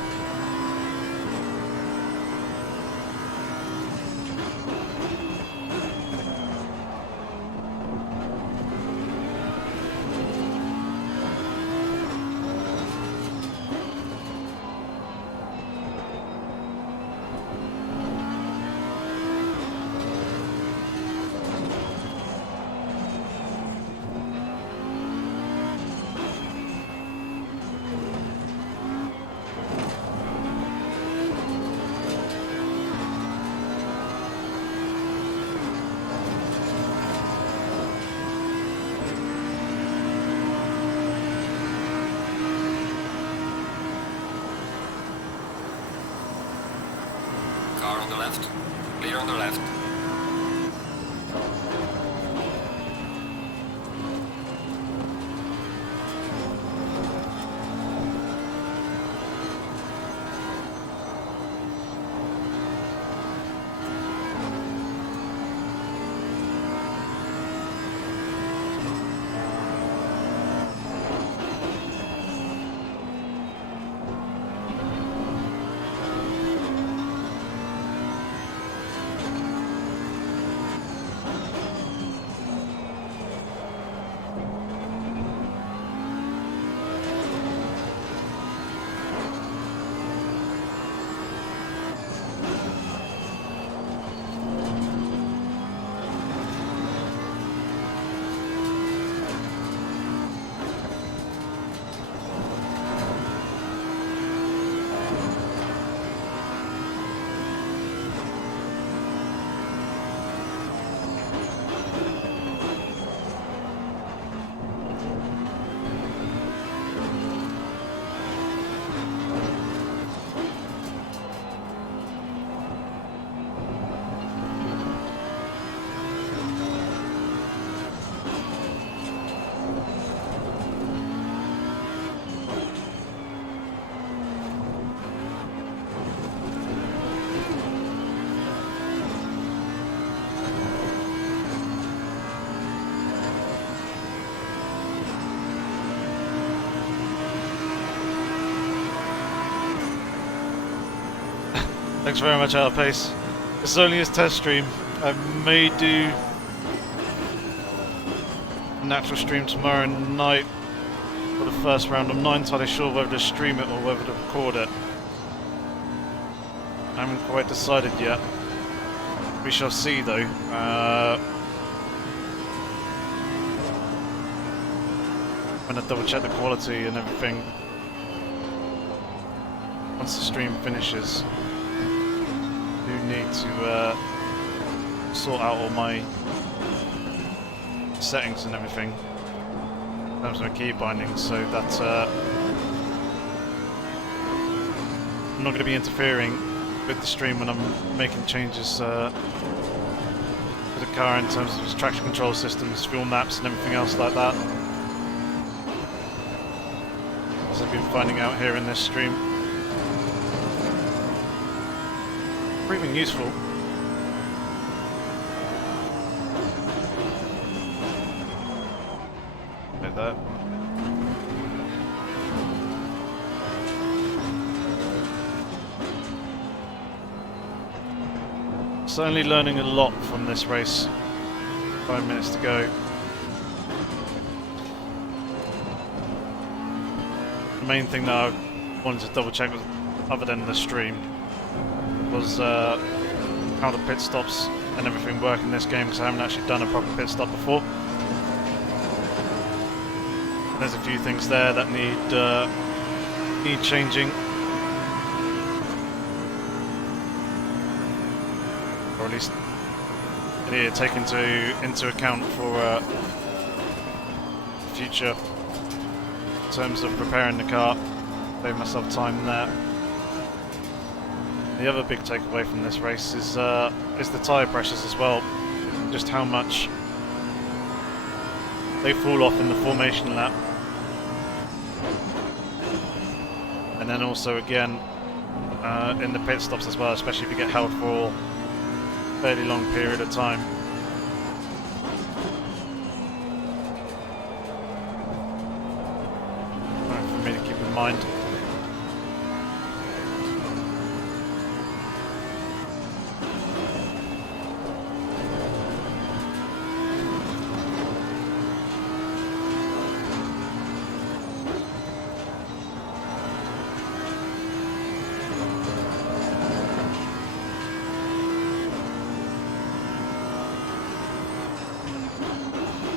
the left. Clear on the left. Thanks very much, Outpace. This is only his test stream. I may do an actual stream tomorrow night for the first round. I'm not entirely sure whether to stream it or whether to record it. I haven't quite decided yet. We shall see though. I'm gonna double check the quality and everything once the stream finishes. I do need to sort out all my settings and everything in terms of my key bindings, so that I'm not going to be interfering with the stream when I'm making changes to the car in terms of its traction control systems, fuel maps and everything else like that, as I've been finding out here in this stream. Proving useful. Like that. Certainly learning a lot from this race. 5 minutes to go. The main thing that I wanted to double check was, other than the stream, was how the pit stops and everything work in this game, because I haven't actually done a proper pit stop before. There's a few things there that need changing, or at least I need to take into account for future in terms of preparing the car, save myself time there. The other big takeaway from this race is the tyre pressures as well, just how much they fall off in the formation lap, and then also again in the pit stops as well, especially if you get held for a fairly long period of time. Something for me to keep in mind.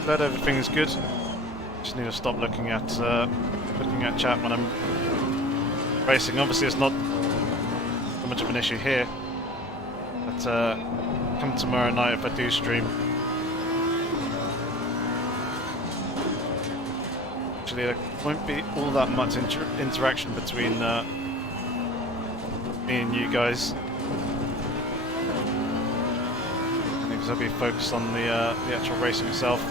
Glad everything is good. Just need to stop looking at chat when I'm racing. Obviously, it's not so much of an issue here, but come tomorrow night if I do stream. Actually, there won't be all that much interaction between me and you guys. because I'll be focused on the actual racing itself.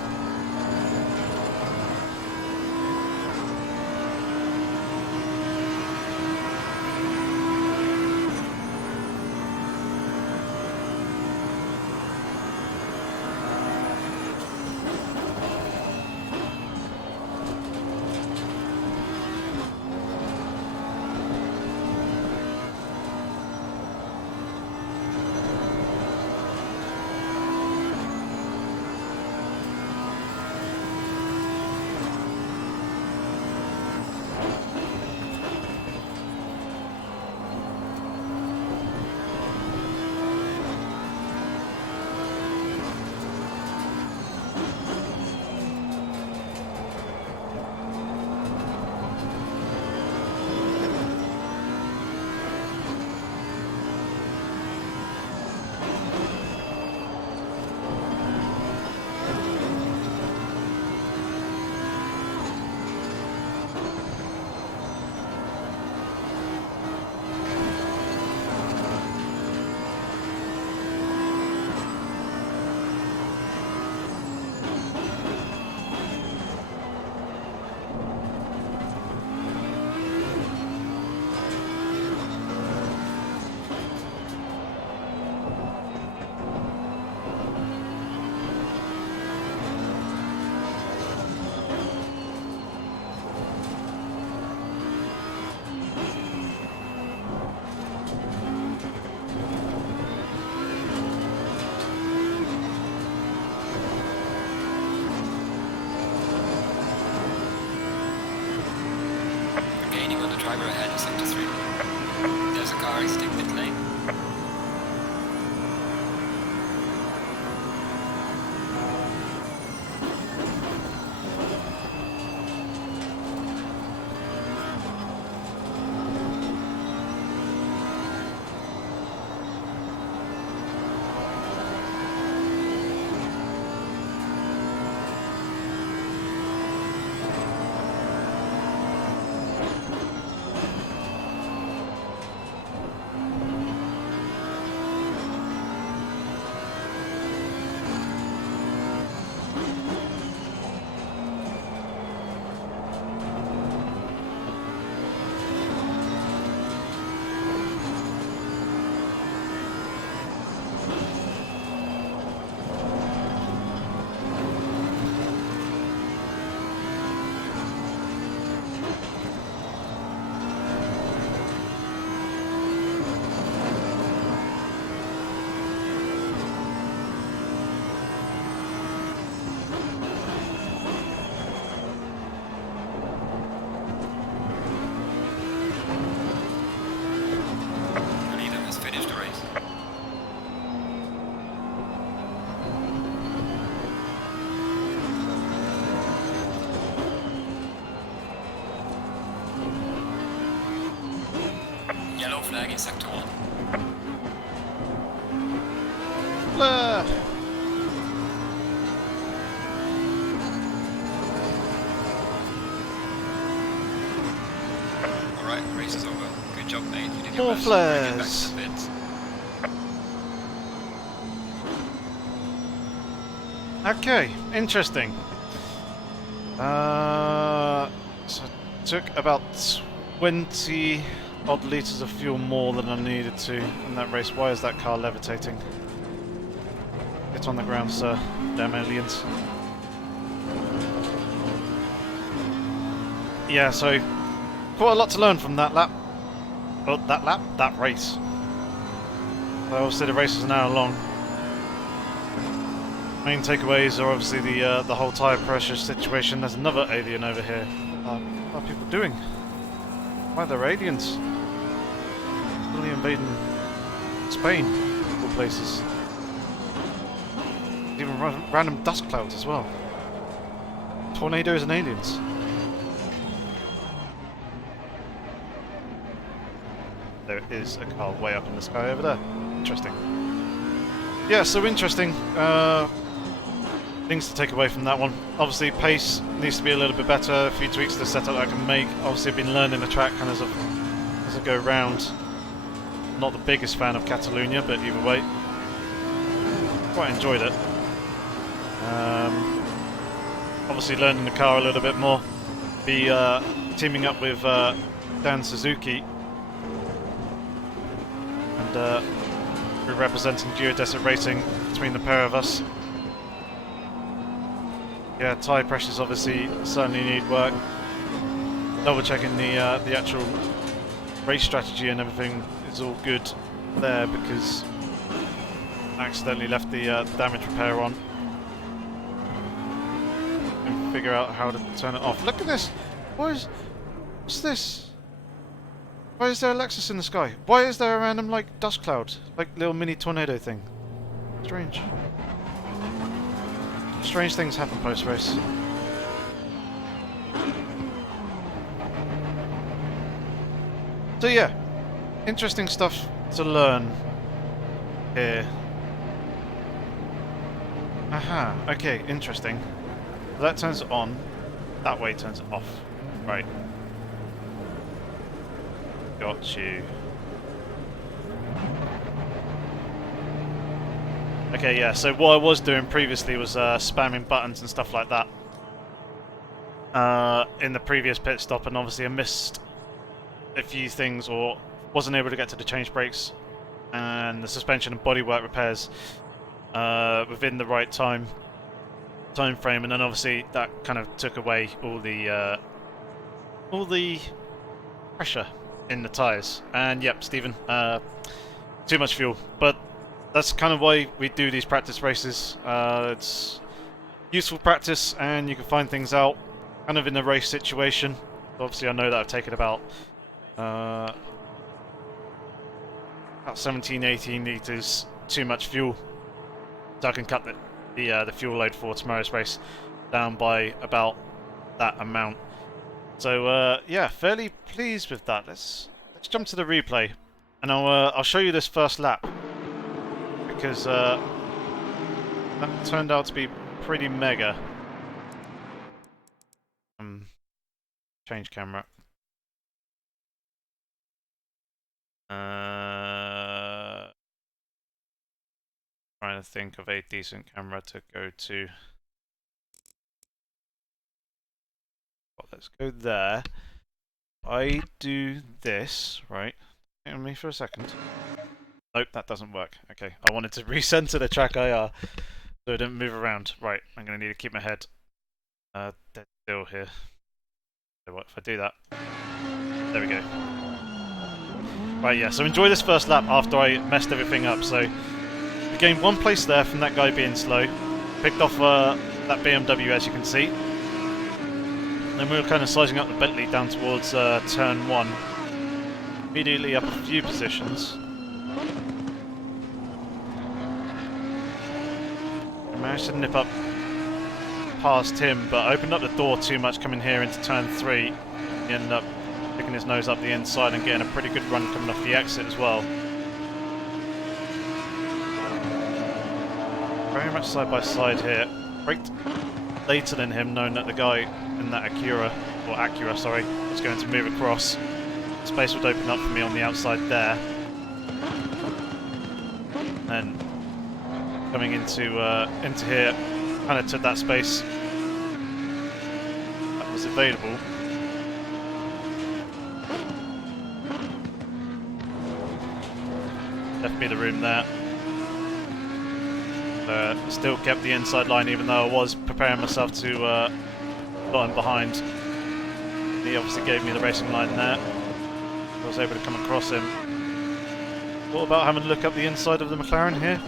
Gaining on the driver ahead in sector 3. There's a car exiting pit lane. The leader has finished the race. Yellow flag in sector 1. Blah. Alright, race is over. Good job, mate. You did your More best. Bring it back flares. to the pits. Okay, interesting. So it took about 20 odd litres of fuel more than I needed to in that race. Why is that car levitating? Get on the ground, sir. Damn aliens. Yeah, so quite a lot to learn from that lap. Oh, that race. So obviously the race is an hour long. Main takeaways are obviously the whole tyre pressure situation. There's another alien over here. What are people doing? Why are there aliens? Really invading Spain, of all places. Even random dust clouds as well. Tornadoes and aliens. There is a car way up in the sky over there. Interesting. Yeah, so interesting. Things to take away from that one. Obviously, pace needs to be a little bit better. A few tweaks to the setup I can make. Obviously, I've been learning the track kind of as I go round. Not the biggest fan of Catalonia, but either way. quite enjoyed it. Obviously learning the car a little bit more. Be teaming up with Dan Suzuki and we're representing Geodesic Racing between the pair of us. Yeah, tyre pressures obviously certainly need work. Double checking the actual race strategy and everything is all good there because I accidentally left the damage repair on. And figure out how to turn it off. Look at this! What's this? Why is there a Lexus in the sky? Why is there a random like dust cloud? Like little mini tornado thing? Strange. Strange things happen post-race. So yeah, interesting stuff to learn here. Aha, okay, interesting. That turns it on, that way turns it off. Right. Got you. Okay, yeah, so what I was doing previously was spamming buttons and stuff like that in the previous pit stop, and obviously I missed a few things or wasn't able to get to the change brakes and the suspension and bodywork repairs within the right time frame, and then obviously that kind of took away all the pressure in the tyres. And yep, Stephen, too much fuel, but that's kind of why we do these practice races. It's useful practice and you can find things out kind of in a race situation. Obviously I know that I've taken about 17-18 litres too much fuel, so I can cut the fuel load for tomorrow's race down by about that amount. So yeah, fairly pleased with that. Let's jump to the replay, and I'll show you this first lap because that turned out to be pretty mega. Change camera. Trying to think of a decent camera to go to. Well, let's go there. I do this, right? Hang on me for a second. Nope, that doesn't work. Okay, I wanted to recenter the TrackIR so it didn't move around. Right, I'm going to need to keep my head dead still here. So what if I do that? There we go. Right, yeah, so enjoy this first lap after I messed everything up. So we gained 1 place there from that guy being slow. Picked off that BMW, as you can see. Then we were kind of sizing up the Bentley down towards turn 1. Immediately up a few positions. I managed to nip up past him, but opened up the door too much coming here into turn 3. He ended up picking his nose up the inside and getting a pretty good run coming off the exit as well. Very much side by side here. Braked later than him, knowing that the guy in that Acura, sorry, was going to move across. Space would open up for me on the outside there. And coming into here, kind of took that space that was available. Left me the room there. Still kept the inside line even though I was preparing myself to line behind. He obviously gave me the racing line there. I was able to come across him. Thought about having a look up the inside of the McLaren here,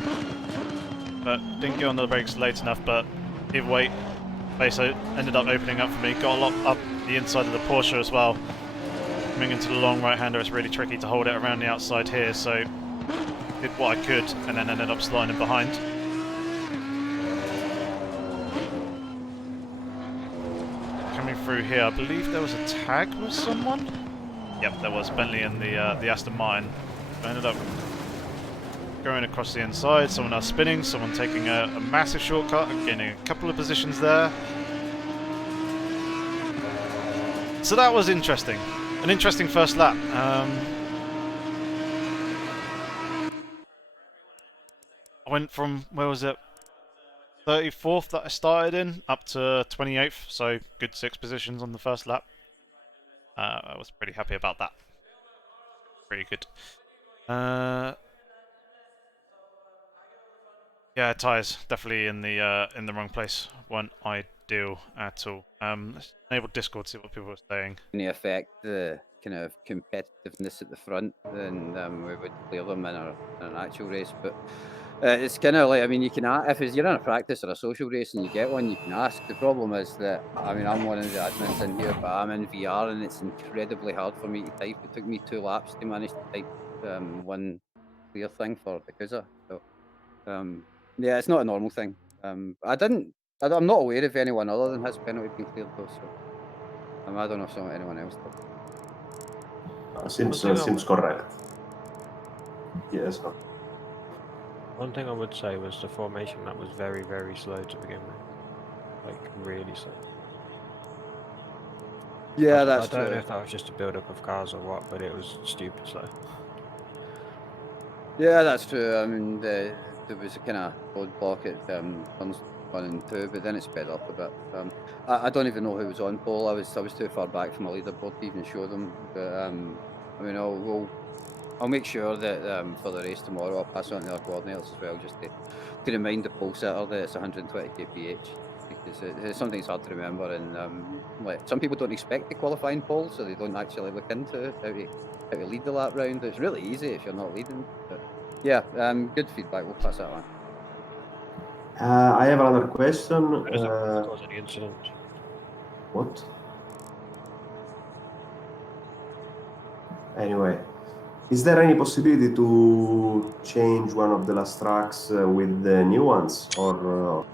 but didn't get on the brakes late enough. But either way, space ended up opening up for me. Got a lot up the inside of the Porsche as well. Coming into the long right-hander, it's really tricky to hold it around the outside here, so did what I could and then ended up sliding behind. Coming through here, I believe there was a tag with someone. Yep, there was Bentley and the Aston Martin. I ended up going across the inside, someone else spinning, someone taking a massive shortcut and gaining a couple of positions there. So that was interesting. An interesting first lap. I went from, where was it, 34th that I started in up to 28th, so good 6 positions on the first lap. I was pretty happy about that. Pretty good. Yeah, tyres definitely in the wrong place. Weren't ideal at all. Let's enable Discord, see what people are saying. Any affect the kind of competitiveness at the front, then we would clear them in an actual race. But it's kind of like, I mean, you can if you're in a practice or a social race and you get one, you can ask. The problem is that, I mean, I'm one of the admins in here, but I'm in VR and it's incredibly hard for me to type. It took me 2 laps to manage to type one clear thing for the Kuza. So yeah, it's not a normal thing. I'm not aware of anyone other than his penalty being cleared though. So I don't know if anyone else did. Seems correct. Yes. One thing I would say was the formation that was very, very slow to begin with. Like, really slow. Yeah, that's I don't true. know if that was just a build-up of cars or what, but it was stupid slow. Yeah, that's true. I mean, there was a kind of roadblock at turns 1 and 2, but then it sped up a bit. I don't even know who was on pole. I was too far back from a leaderboard to even show them. But I mean, I'll make sure that for the race tomorrow, I'll pass on to our coordinators as well, just to remind the pole sitter that it's 120 kph. Because it's something that's hard to remember, and like some people don't expect the qualifying pole, so they don't actually look into how to lead the lap round. It's really easy if you're not leading. But yeah, good feedback. We'll pass that on. I have another question. It doesn't cause any incident. What? Anyway, is there any possibility to change one of the last tracks with the new ones, or?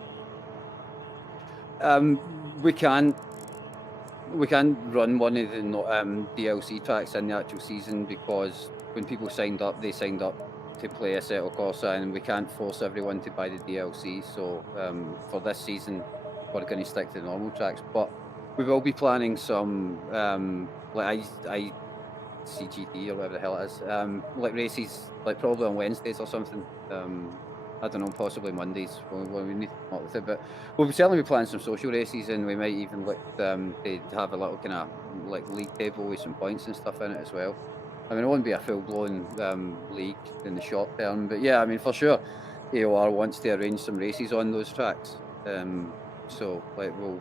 We can't run one of the DLC tracks in the actual season because when people signed up, they signed up to play Assetto Corsa, and we can't force everyone to buy the DLC. So for this season, we're going to stick to the normal tracks, but we will be planning some like ICGT or whatever the hell it is, like races, like probably on Wednesdays or something. I don't know, possibly Mondays when we need to come up with it. But we'll certainly be planning some social races, and we might even look to have a little kind of like league table with some points and stuff in it as well. I mean, it won't be a full-blown league in the short term, but yeah, I mean, for sure, AOR wants to arrange some races on those tracks. So like we'll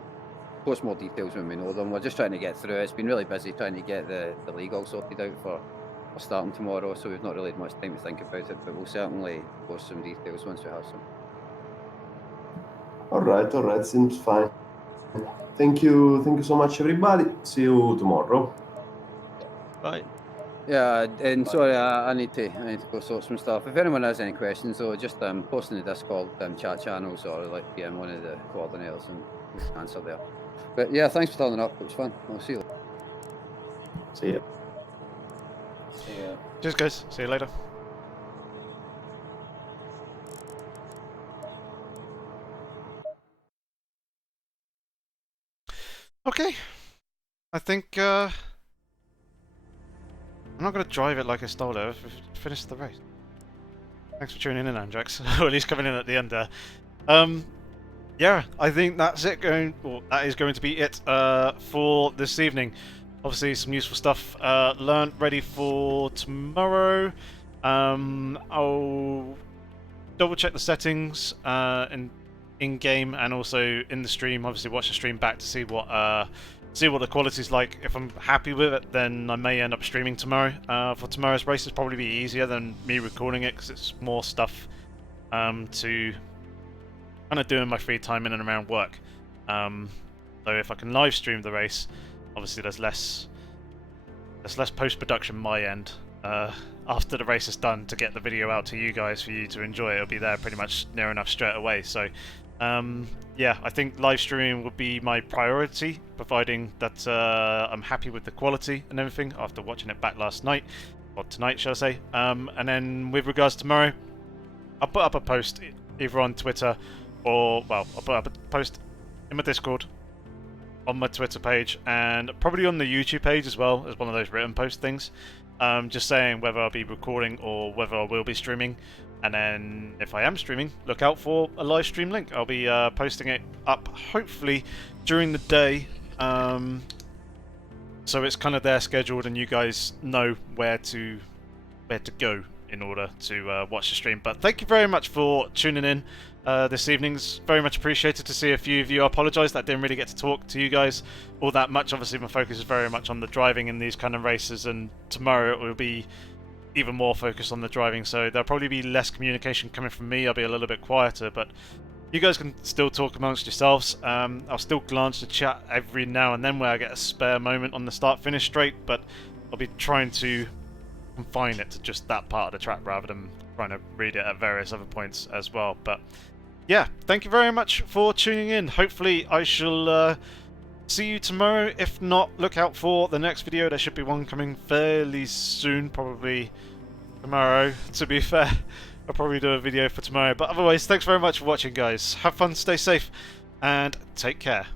post more details when we know them. We're just trying to get through it. It's been really busy trying to get the league all sorted out for starting tomorrow, so we've not really had much time to think about it, but we'll certainly post some details once we have some. All right, seems fine. Thank you so much, everybody. See you tomorrow. Bye. Yeah, and sorry, I need to go sort some stuff. If anyone has any questions, though, just post in the Discord chat channels or like PM one of the coordinators and we can answer there. But yeah, thanks for turning up. It was fun. I'll see you. See ya. Cheers, guys. See you later. Okay. I think I'm not going to drive it like I stole it. I've finished the race. Thanks for tuning in, Andrax. Or at least coming in at the end there. Yeah, I think that's it. That is going to be it for this evening. Obviously, some useful stuff learned, ready for tomorrow. I'll double check the settings in game and also in the stream. Obviously, watch the stream back to see what the quality's like. If I'm happy with it, then I may end up streaming tomorrow. For tomorrow's race, it'll probably be easier than me recording it because it's more stuff to kind of do in my free time in and around work. So if I can live stream the race, obviously there's less post-production my end after the race is done to get the video out to you guys for you to enjoy. It'll be there pretty much near enough straight away. So yeah, I think live streaming would be my priority, providing that I'm happy with the quality and everything after watching it back last night, or tonight shall I say. And then with regards to tomorrow, I'll put up a post either on Twitter or, well, I'll put up a post in my Discord, on my Twitter page, and probably on the YouTube page as well as one of those written post things. Just saying whether I'll be recording or whether I will be streaming And then if I am streaming, look out for a live stream link. I'll be posting it up hopefully during the day. So it's kind of there scheduled and you guys know where to go in order to watch the stream. But thank you very much for tuning in this evening. It's very much appreciated to see a few of you. I apologise that I didn't really get to talk to you guys all that much. Obviously my focus is very much on the driving in these kind of races, and tomorrow it will be even more focused on the driving, so there'll probably be less communication coming from me. I'll be a little bit quieter, but you guys can still talk amongst yourselves. I'll still glance the chat every now and then where I get a spare moment on the start-finish straight, but I'll be trying to confine it to just that part of the track rather than trying to read it at various other points as well. But yeah, thank you very much for tuning in. Hopefully I shall see you tomorrow. If not, look out for the next video. There should be one coming fairly soon, probably tomorrow, to be fair. I'll probably do a video for tomorrow. But otherwise, thanks very much for watching, guys. Have fun, stay safe, and take care.